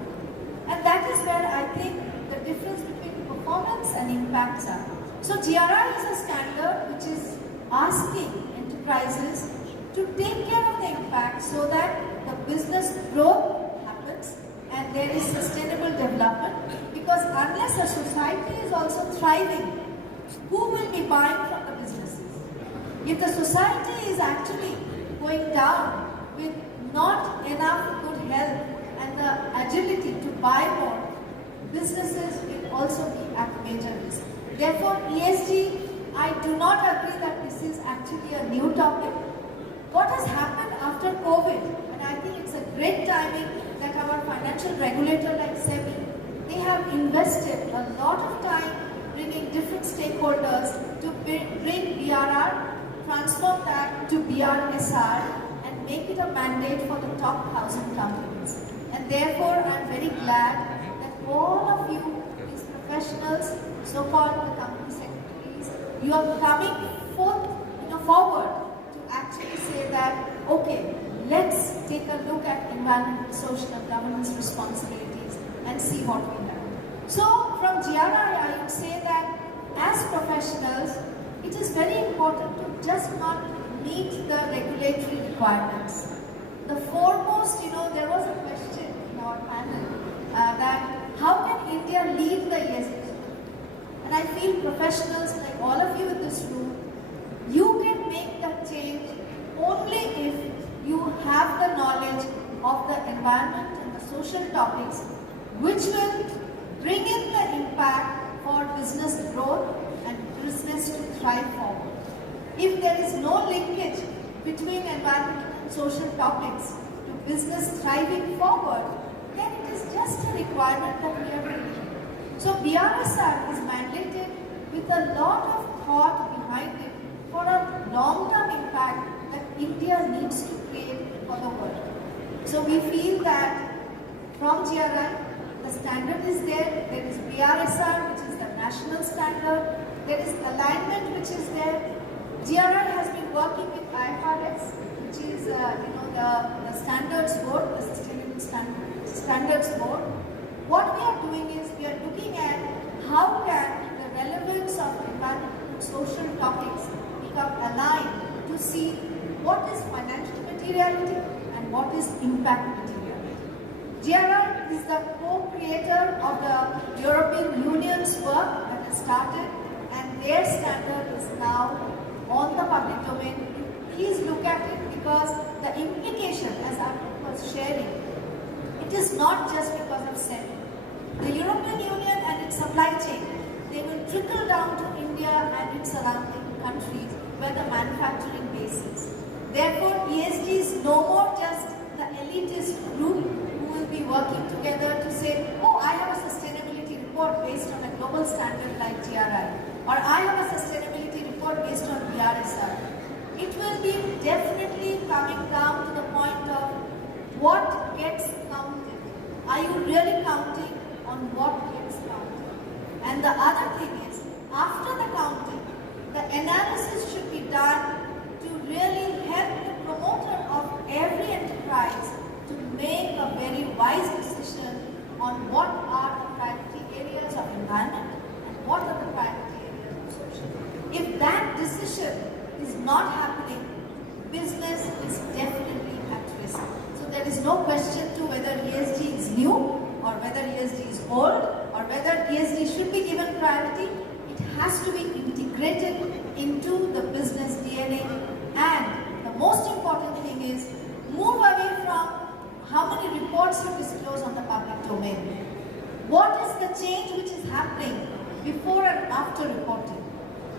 And that is where I think the difference between performance and impacts are. So GRI is a standard which is asking enterprises to take care of the impact so that the business growth happens and there is sustainable development, because unless a society is also thriving, who will be buying from the businesses? If the society is actually going down with not enough good health and the agility to buy more, businesses will also be at major risk. Therefore, ESG, I do not agree that this is actually a new topic. What has happened after COVID, and I think it's a great timing that our financial regulator like SEBI, they have invested a lot of time bringing different stakeholders to bring BRR, transform that to BRSR, and make it a mandate for the top 1,000 companies. And therefore, I'm very glad that all of you, these professionals, so-called the company secretaries, you are coming forward to actually say that, okay, let's take a look at environmental, social, and governance responsibilities and see what we have. So, from GRI, I would say that as professionals, it is very important to just not meet the regulatory requirements. The foremost, there was a question in our panel that how can India lead the ESG? And I feel professionals like all of you in this room, you can make that change only if you have the knowledge of the environment and the social topics which will bring in the impact for business growth and business to thrive forward. If there is no linkage between environmental and social topics to business thriving forward, then it is just a requirement that we are doing. So BRSR is mandated with a lot of thought behind it for a long-term impact that India needs to create for the world. So we feel that from GRI, the standard is there is BRSR, which is the national standard, there is alignment which is there. GRI has been working with IFRS, which is the standards board, the sustainable standards board. What we are doing is we are looking at how can the relevance of environmental and social topics become aligned to see what is financial materiality and what is impact materiality. GRI is the co-creator of the European Union's work that has started, and their standard is now on the public domain. Please look at it, because the implication, as I was sharing, it is not just because of SEBI. The European Union and its supply chain, they will trickle down to India and its surrounding countries where the manufacturing base is. Therefore, ESG is no more just the elitist group who will be working together to say, oh, I have a sustainability report based on a global standard like GRI, or I have a sustainability report based on BRSR. It will be definitely coming down to the point of what gets counted. Are you really counting on what gets counted? And the other thing is, after the counting, the analysis should be done to really help the promoter of every enterprise to make a very wise decision on what are the priority areas of environment and what are the priority areas of social. If that decision is not happening, business is definitely at risk. So there is no question to whether ESG is new or whether whether ESG is old or whether ESG should be given priority, it has to be integrated into the business DNA. And the most important thing is move away from how many reports you disclose on the public domain. What is the change which is happening before and after reporting?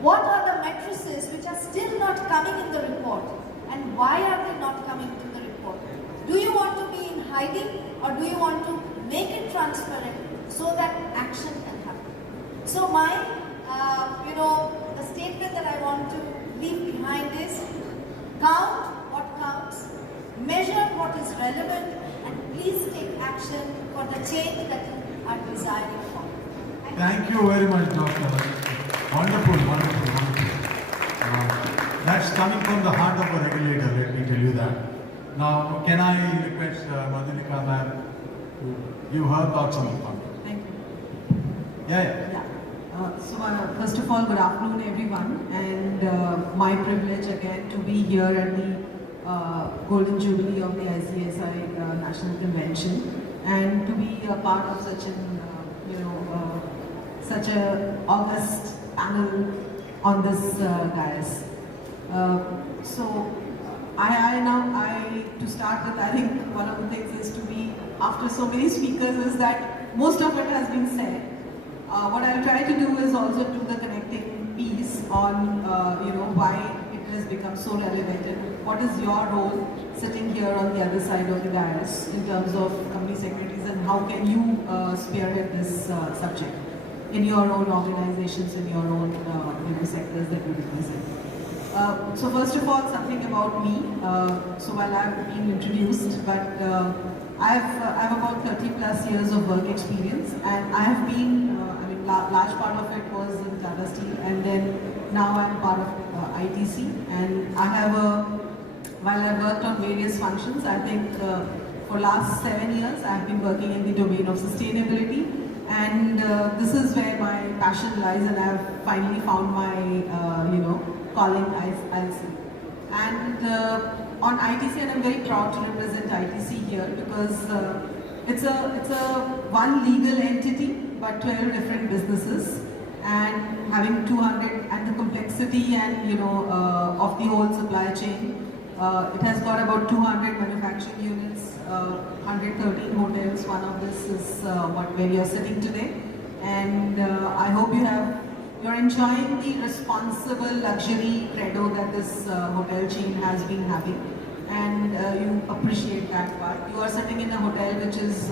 What are the matrices which are still not coming in the report? And why are they not coming to the report? Do you want to be in hiding, or do you want to make it transparent so that action can happen? So my, the statement that I want to leave behind is count what counts, measure what is relevant, and please take action for the change that you are desiring for. Thank you very much, Doctor. Wonderful, wonderful, wonderful. That's coming from the heart of a regulator, let me tell you that. Now, can I request Madhulika ma'am to give her thoughts on the topic? Thank you. Yeah. First of all, good afternoon, everyone, and my privilege again to be here at the Golden Jubilee of the ICSI National Convention, and to be a part of such an, such a august panel on this dais. To start with, I think one of the things is to be, after so many speakers, is that most of it has been said. What I'll try to do is also do the connecting piece on, why it has become so relevant and what is your role sitting here on the other side of the dais in terms of company secretaries, and how can you spearhead this subject in your own organizations, in your own sectors that you represent. So first of all, something about me. So while I've been introduced, but I have about 30 plus years of work experience, and I have been, large part of it was in Tata Steel, and then now I'm part of ITC, and I have while I've worked on various functions, I think for last 7 years I've been working in the domain of sustainability, and this is where my passion lies, and I've finally found my, calling, I'll say. And on ITC, and I'm very proud to represent ITC here because it's a one legal entity, but 12 different businesses, and having 200, and the complexity and of the whole supply chain. It has got about 200 manufacturing units, 113 hotels. One of this is where you're sitting today, and I hope you're enjoying the responsible luxury credo that this hotel chain has been having, and you appreciate that part. You are sitting in a hotel which is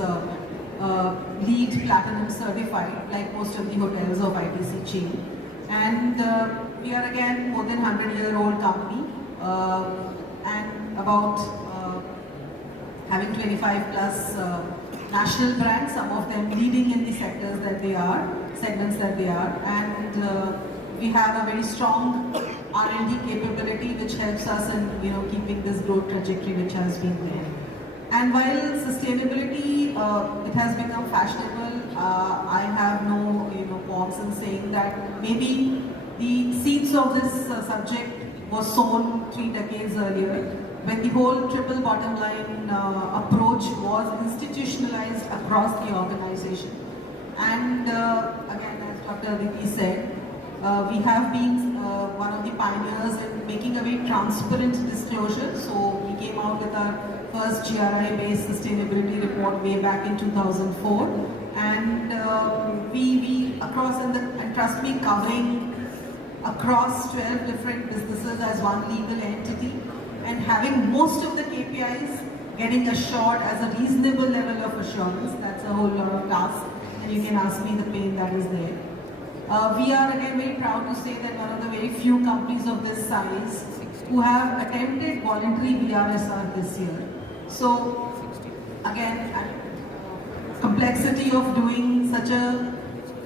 LEED Platinum certified, like most of the hotels of ITC chain, and we are again more than 100-year-old company, and about having 25 plus national brands, some of them leading in the segments that they are, and we have a very strong R&D capability which helps us in keeping this growth trajectory which has been there. And while sustainability it has become fashionable, I have no qualms in saying that maybe the seeds of this subject was sown 3 decades earlier, when the whole triple bottom line approach was institutionalized across the organization. And again, as Dr. Aditi said, we have been one of the pioneers in making a very transparent disclosure. So we came out with our first GRI-based sustainability report way back in 2004, and we across, and trust me, covering across 12 different businesses as one legal entity, and having most of the KPIs getting assured as a reasonable level of assurance. That's a whole lot of task, and you can ask me the pain that is there. We are again very proud to say that one of the very few companies of this size who have attempted voluntary BRSR this year. So again, complexity of doing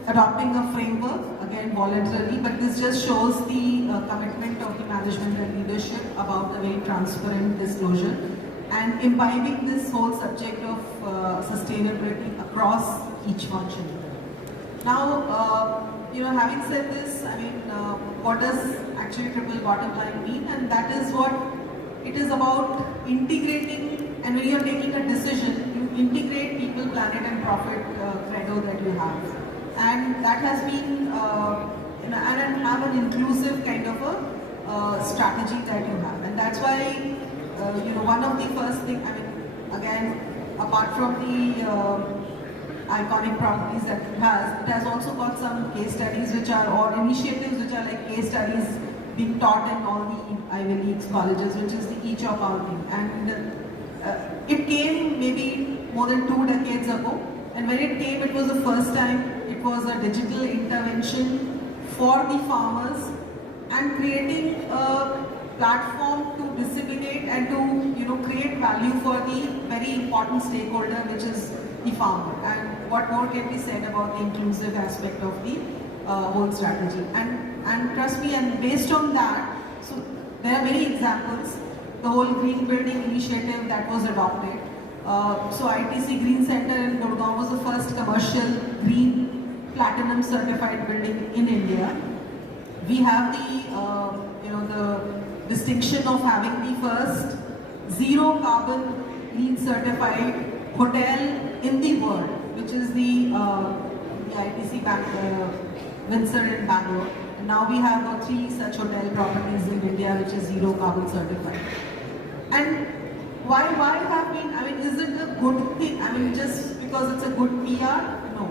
adopting a framework, again voluntarily, but this just shows the commitment of the management and leadership about the very transparent disclosure and imbibing this whole subject of sustainability across each function. Now, having said this, what does actually triple bottom line mean? And that is what it is about integrating, and when you're taking a decision, integrate people, planet and profit credo that you have. And that has been, and have an inclusive kind of a strategy that you have. And that's why, one of the first things, again, apart from the iconic properties that it has also got some case studies or initiatives which are like case studies being taught in all the Ivy League colleges, which is the e-job outing. And it came maybe more than 2 decades ago. And when it came, it was the first time it was a digital intervention for the farmers and creating a platform to disseminate and to create value for the very important stakeholder, which is the farmer. And what more can be said about the inclusive aspect of the whole strategy? And trust me, and based on that, so there are many examples. The whole green building initiative that was adopted. So ITC Green Center in Gurgaon was the first commercial green platinum certified building in India. We have the distinction of having the first zero carbon LEED certified hotel in the world, which is the ITC Windsor in Bangalore. And now we have 3 such hotel properties in India which is zero carbon certified. And why have been, is it a good thing? Just because it's a good PR? No.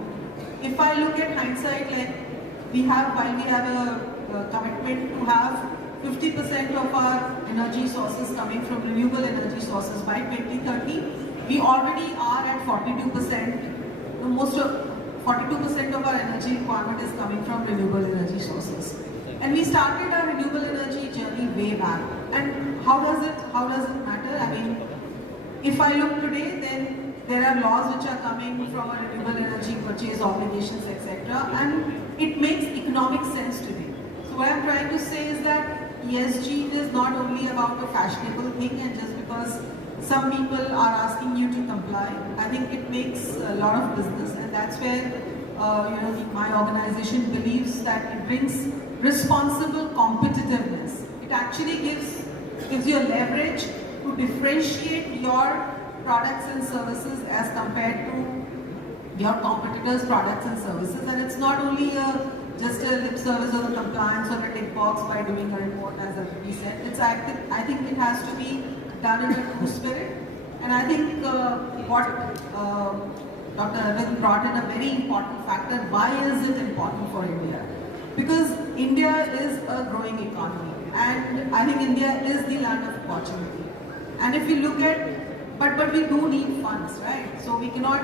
If I look at hindsight, while we have a commitment to have 50% of our energy sources coming from renewable energy sources by 2030, we already are at 42%. Most of 42% of our energy requirement is coming from renewable energy sources. And we started our renewable energy journey way back. And how does it matter? If I look today, then there are laws which are coming from a renewable energy purchase obligations, etc. And it makes economic sense today. So what I'm trying to say is that ESG is not only about a fashionable thing, and just because some people are asking you to comply, I think it makes a lot of business, and that's where my organization believes that it brings responsible competitiveness. It actually gives you a leverage to differentiate your products and services as compared to your competitors' products and services. And it's not only just a lip service or a compliance or a tick box by doing a report, as we said. It's I think it has to be done in a true spirit. And I think what Dr. Arvind brought in a very important factor. Why is it important for India? Because India is a growing economy, and I think India is the land of opportunity. And if you look at, but we do need funds, right? So we cannot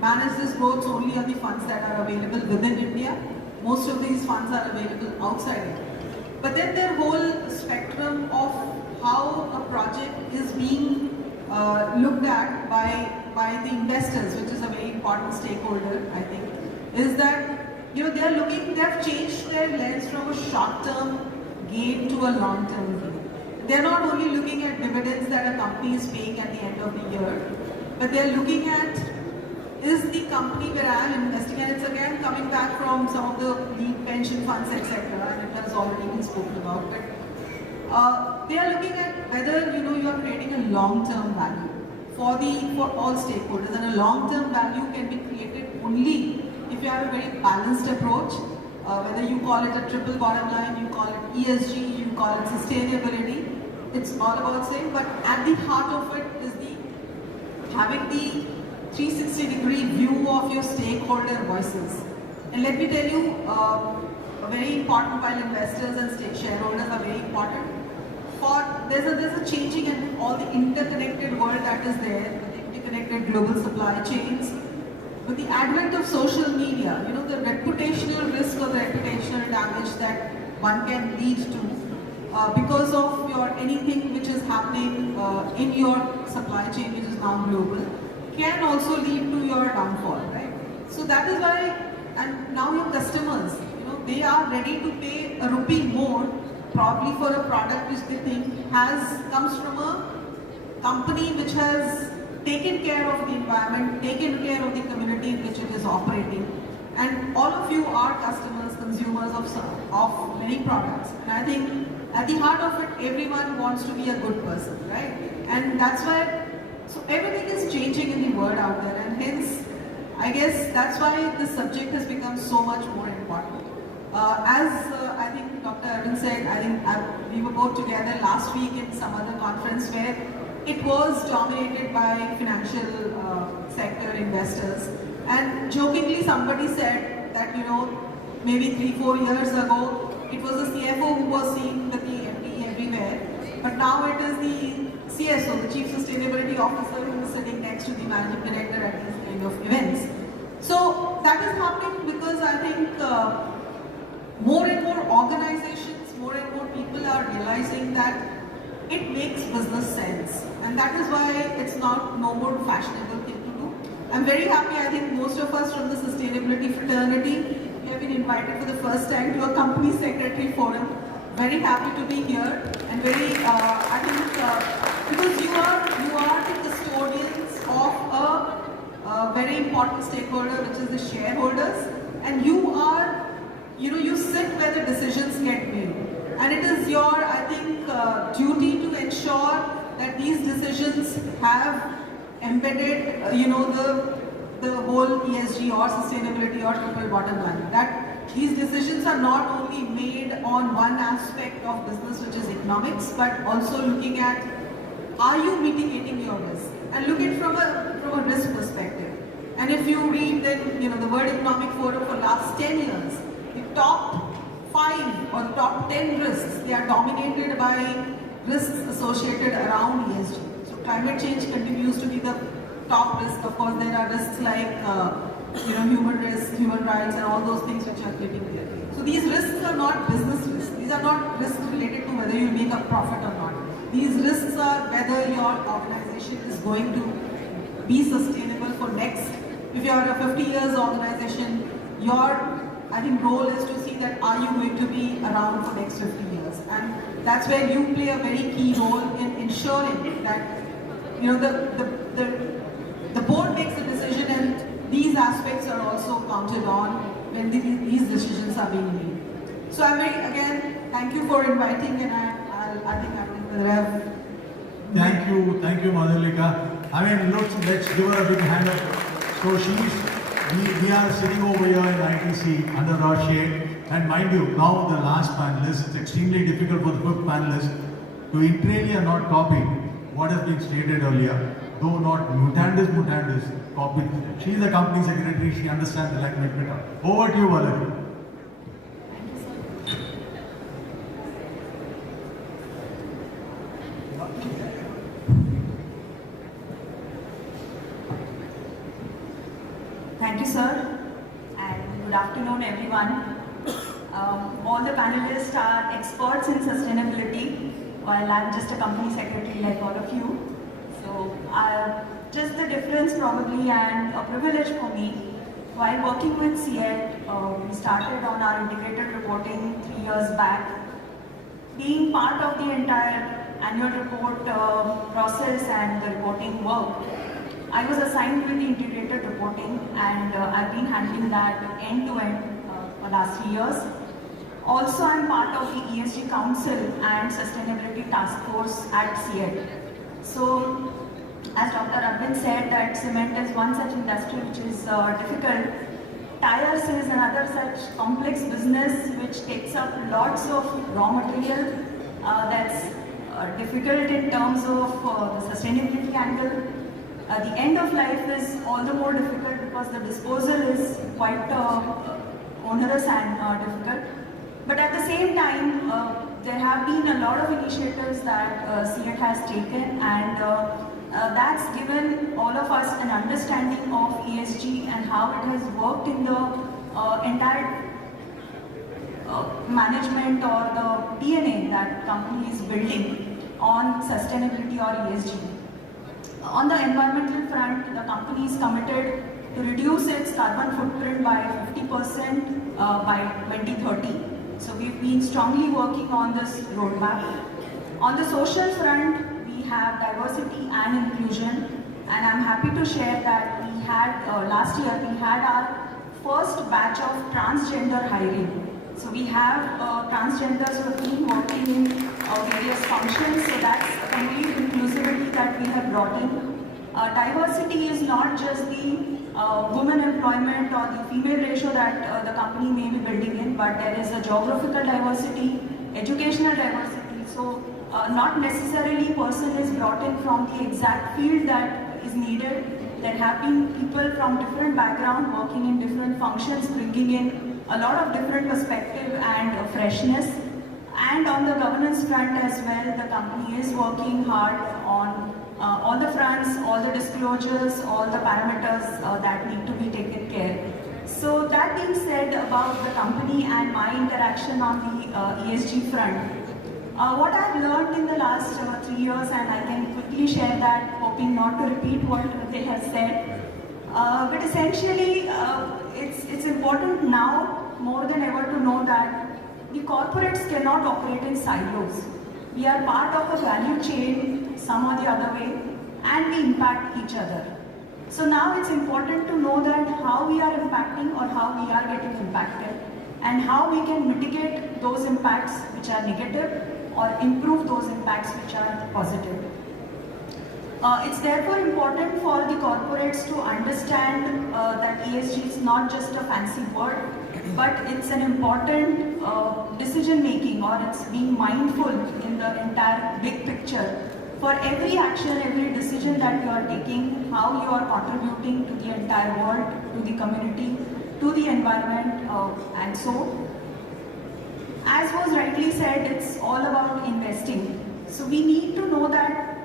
manage this growth only on the funds that are available within India. Most of these funds are available outside India. But then their whole spectrum of how a project is being looked at by the investors, which is a very important stakeholder, I think, is that they have changed their lens from a short-term gain to a long-term gain. They're not only looking at dividends that a company is paying at the end of the year, but they're looking at, is the company where I am investing, and it's again coming back from some of the league pension funds, etc., and it has already been spoken about, but they are looking at whether you are creating a long-term value for all stakeholders, and a long-term value can be created only if you have a very balanced approach, whether you call it a triple bottom line, you call it ESG, you call it sustainability, it's all about saying, but at the heart of it is having the 360-degree view of your stakeholder voices. And let me tell you, a very important, while investors and shareholders are very important, there's a changing and all the interconnected world that is there, the interconnected global supply chains. With the advent of social media, the reputational risk or the reputational damage that one can lead to because of anything which is happening in your supply chain, which is now global, can also lead to your downfall, right? So that is why, and now your customers, they are ready to pay a rupee more, probably for a product which they think comes from a company which has taken care of the environment, taken care of the community in which it is operating. And all of you are customers, consumers of many products. And I think at the heart of it, everyone wants to be a good person, right? And that's why So everything is changing in the world out there, and hence, I guess that's why this subject has become so much more important. I think Dr. Arvind said, I think we were both together last week in some other conference where it was dominated by financial sector investors. And jokingly somebody said that, maybe 3-4 years ago, it was the CFO who was seeing the MD everywhere. But now it is the CSO, the Chief Sustainability Officer, who is sitting next to the Managing Director at these kind of events. So that is happening because I think more and more organizations, more and more people are realizing that it makes business sense, and that is why it's not no more fashionable thing to do. I'm very happy. I think most of us from the sustainability fraternity, we have been invited for the first time to a company secretary forum. Very happy to be here, and very I think because you are the custodians of a very important stakeholder, which is the shareholders, and you are. You sit where the decisions get made, and it is your, I think, duty to ensure that these decisions have embedded, the whole ESG or sustainability or triple bottom line. That these decisions are not only made on one aspect of business, which is economics, but also looking at, are you mitigating your risk, and look at from a risk perspective. And if you read then, the World Economic Forum for last 10 years. The top 5 or the top 10 risks, they are dominated by risks associated around ESG. So climate change continues to be the top risk. Of course, there are risks like human risk, human rights, and all those things which are creeping there. So these risks are not business risks. These are not risks related to whether you make a profit or not. These risks are whether your organization is going to be sustainable for next. If you are a 50 years organization, your role is to see that are you going to be around for next 50 years, and that's where you play a very key role in ensuring that the board makes a decision, and these aspects are also counted on when these decisions are being made. So again, thank you for inviting, and I think I have. Thank you, Madhulika. Let's give her a big hand up. So we are sitting over here in ITC under our shade, and mind you, now the last panelist, it's extremely difficult for the fifth panelist to inter alia not copy what has been stated earlier, though not mutandis copy. She is the company secretary, she understands the language better. Over to you, Valerie. Thank you, sir, and good afternoon, everyone. All the panelists are experts in sustainability, while I'm just a company secretary like all of you. So, just the difference probably, and a privilege for me. While working with CED, we started on our integrated reporting 3 years back. Being part of the entire annual report process and the reporting work, I was assigned with the integrated reporting, and I've been handling that end-to-end for the last 3 years. Also, I'm part of the ESG Council and Sustainability Task Force at CED. So, as Dr. Arvind said, that cement is one such industry which is difficult. Tires is another such complex business which takes up lots of raw material that's difficult in terms of the sustainability angle. The end of life is all the more difficult because the disposal is quite onerous and difficult. But at the same time, there have been a lot of initiatives that CED has taken, and that's given all of us an understanding of ESG and how it has worked in the entire management or the DNA that company is building on sustainability or ESG. On the environmental front, the company is committed to reduce its carbon footprint by 50% by 2030. So we've been strongly working on this roadmap. On the social front, we have diversity and inclusion, and I'm happy to share that we had last year we had our first batch of transgender hiring. So we have transgenders who have been working in various functions, so that's a complete inclusivity that we have brought in. Diversity is not just the women employment or the female ratio that the company may be building in, but there is a geographical diversity, educational diversity. So not necessarily person is brought in from the exact field that is needed. There have been people from different background working in different functions, bringing in a lot of different perspective and freshness. And on the governance front as well, the company is working hard on all the fronts, all the disclosures, all the parameters that need to be taken care. So that being said about the company and my interaction on the ESG front, what I've learned in the last 3 years, and I can quickly share that, hoping not to repeat what they have said. But essentially, it's important now more than ever to know that the corporates cannot operate in silos. We are part of a value chain, some or the other way, and we impact each other. So now it's important to know that how we are impacting or how we are getting impacted, and how we can mitigate those impacts which are negative or improve those impacts which are positive. It's therefore important for the corporates to understand that ESG is not just a fancy word, but it's an important decision making, or it's being mindful in the entire big picture. For every action, every decision that you are taking, how you are contributing to the entire world, to the community, to the environment, and so. As was rightly said, it's all about investing. So we need to know that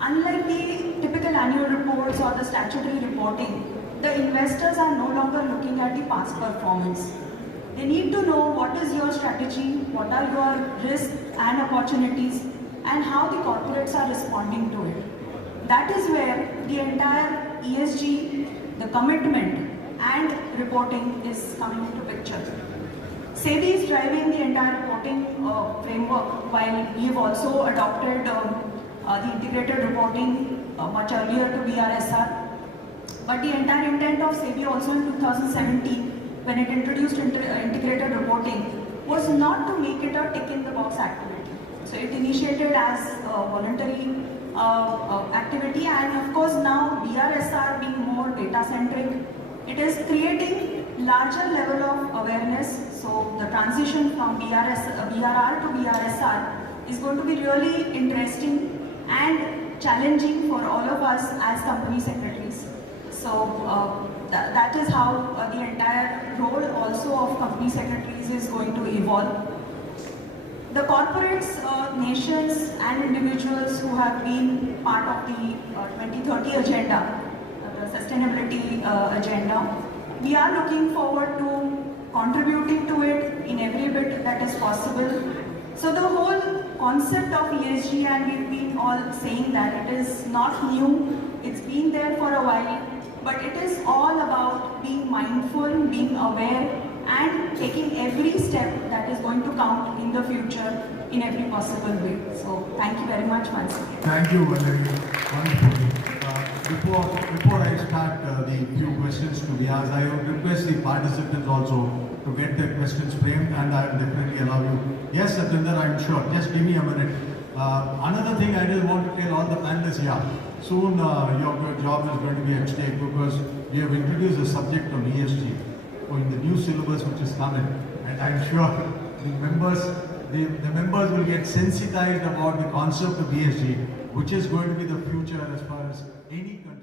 unlike the typical annual reports or the statutory reporting, the investors are no longer looking at the past performance. They need to know what is your strategy, what are your risks and opportunities, and how the corporates are responding to it. That is where the entire ESG, the commitment and reporting is coming into picture. SEBI is driving the entire reporting framework, while we have also adopted the integrated reporting much earlier to BRSR. But the entire intent of SEBI also in 2017, when it introduced integrated reporting, was not to make it a tick in the box activity. So it initiated as a voluntary activity, and of course now BRSR being more data centric, it is creating larger level of awareness. So the transition from BRR to BRSR is going to be really interesting and challenging for all of us as company secretaries. So that is how the entire role also of company secretaries is going to evolve. The corporates, nations and individuals who have been part of the 2030 agenda, the sustainability agenda, we are looking forward to contributing to it in every bit that is possible. So the whole concept of ESG, and we've been all saying that it is not new, it's been there for a while, but it is all about being mindful, being aware, and taking every step that is going to count in the future in every possible way. So thank you very much once again. Thank you, Valerie. Wonderful. Before I start the few questions to be asked, I would request the participants also to get their questions framed, and I will definitely allow you. Yes, Satinder, I'm sure. Just give me a minute. Another thing I just want to tell all the panelists here. Soon your job is going to be at stake, because we have introduced a subject on ESG in the new syllabus which is coming, and I'm sure the members will get sensitized about the concept of ESG, which is going to be the future as far as any country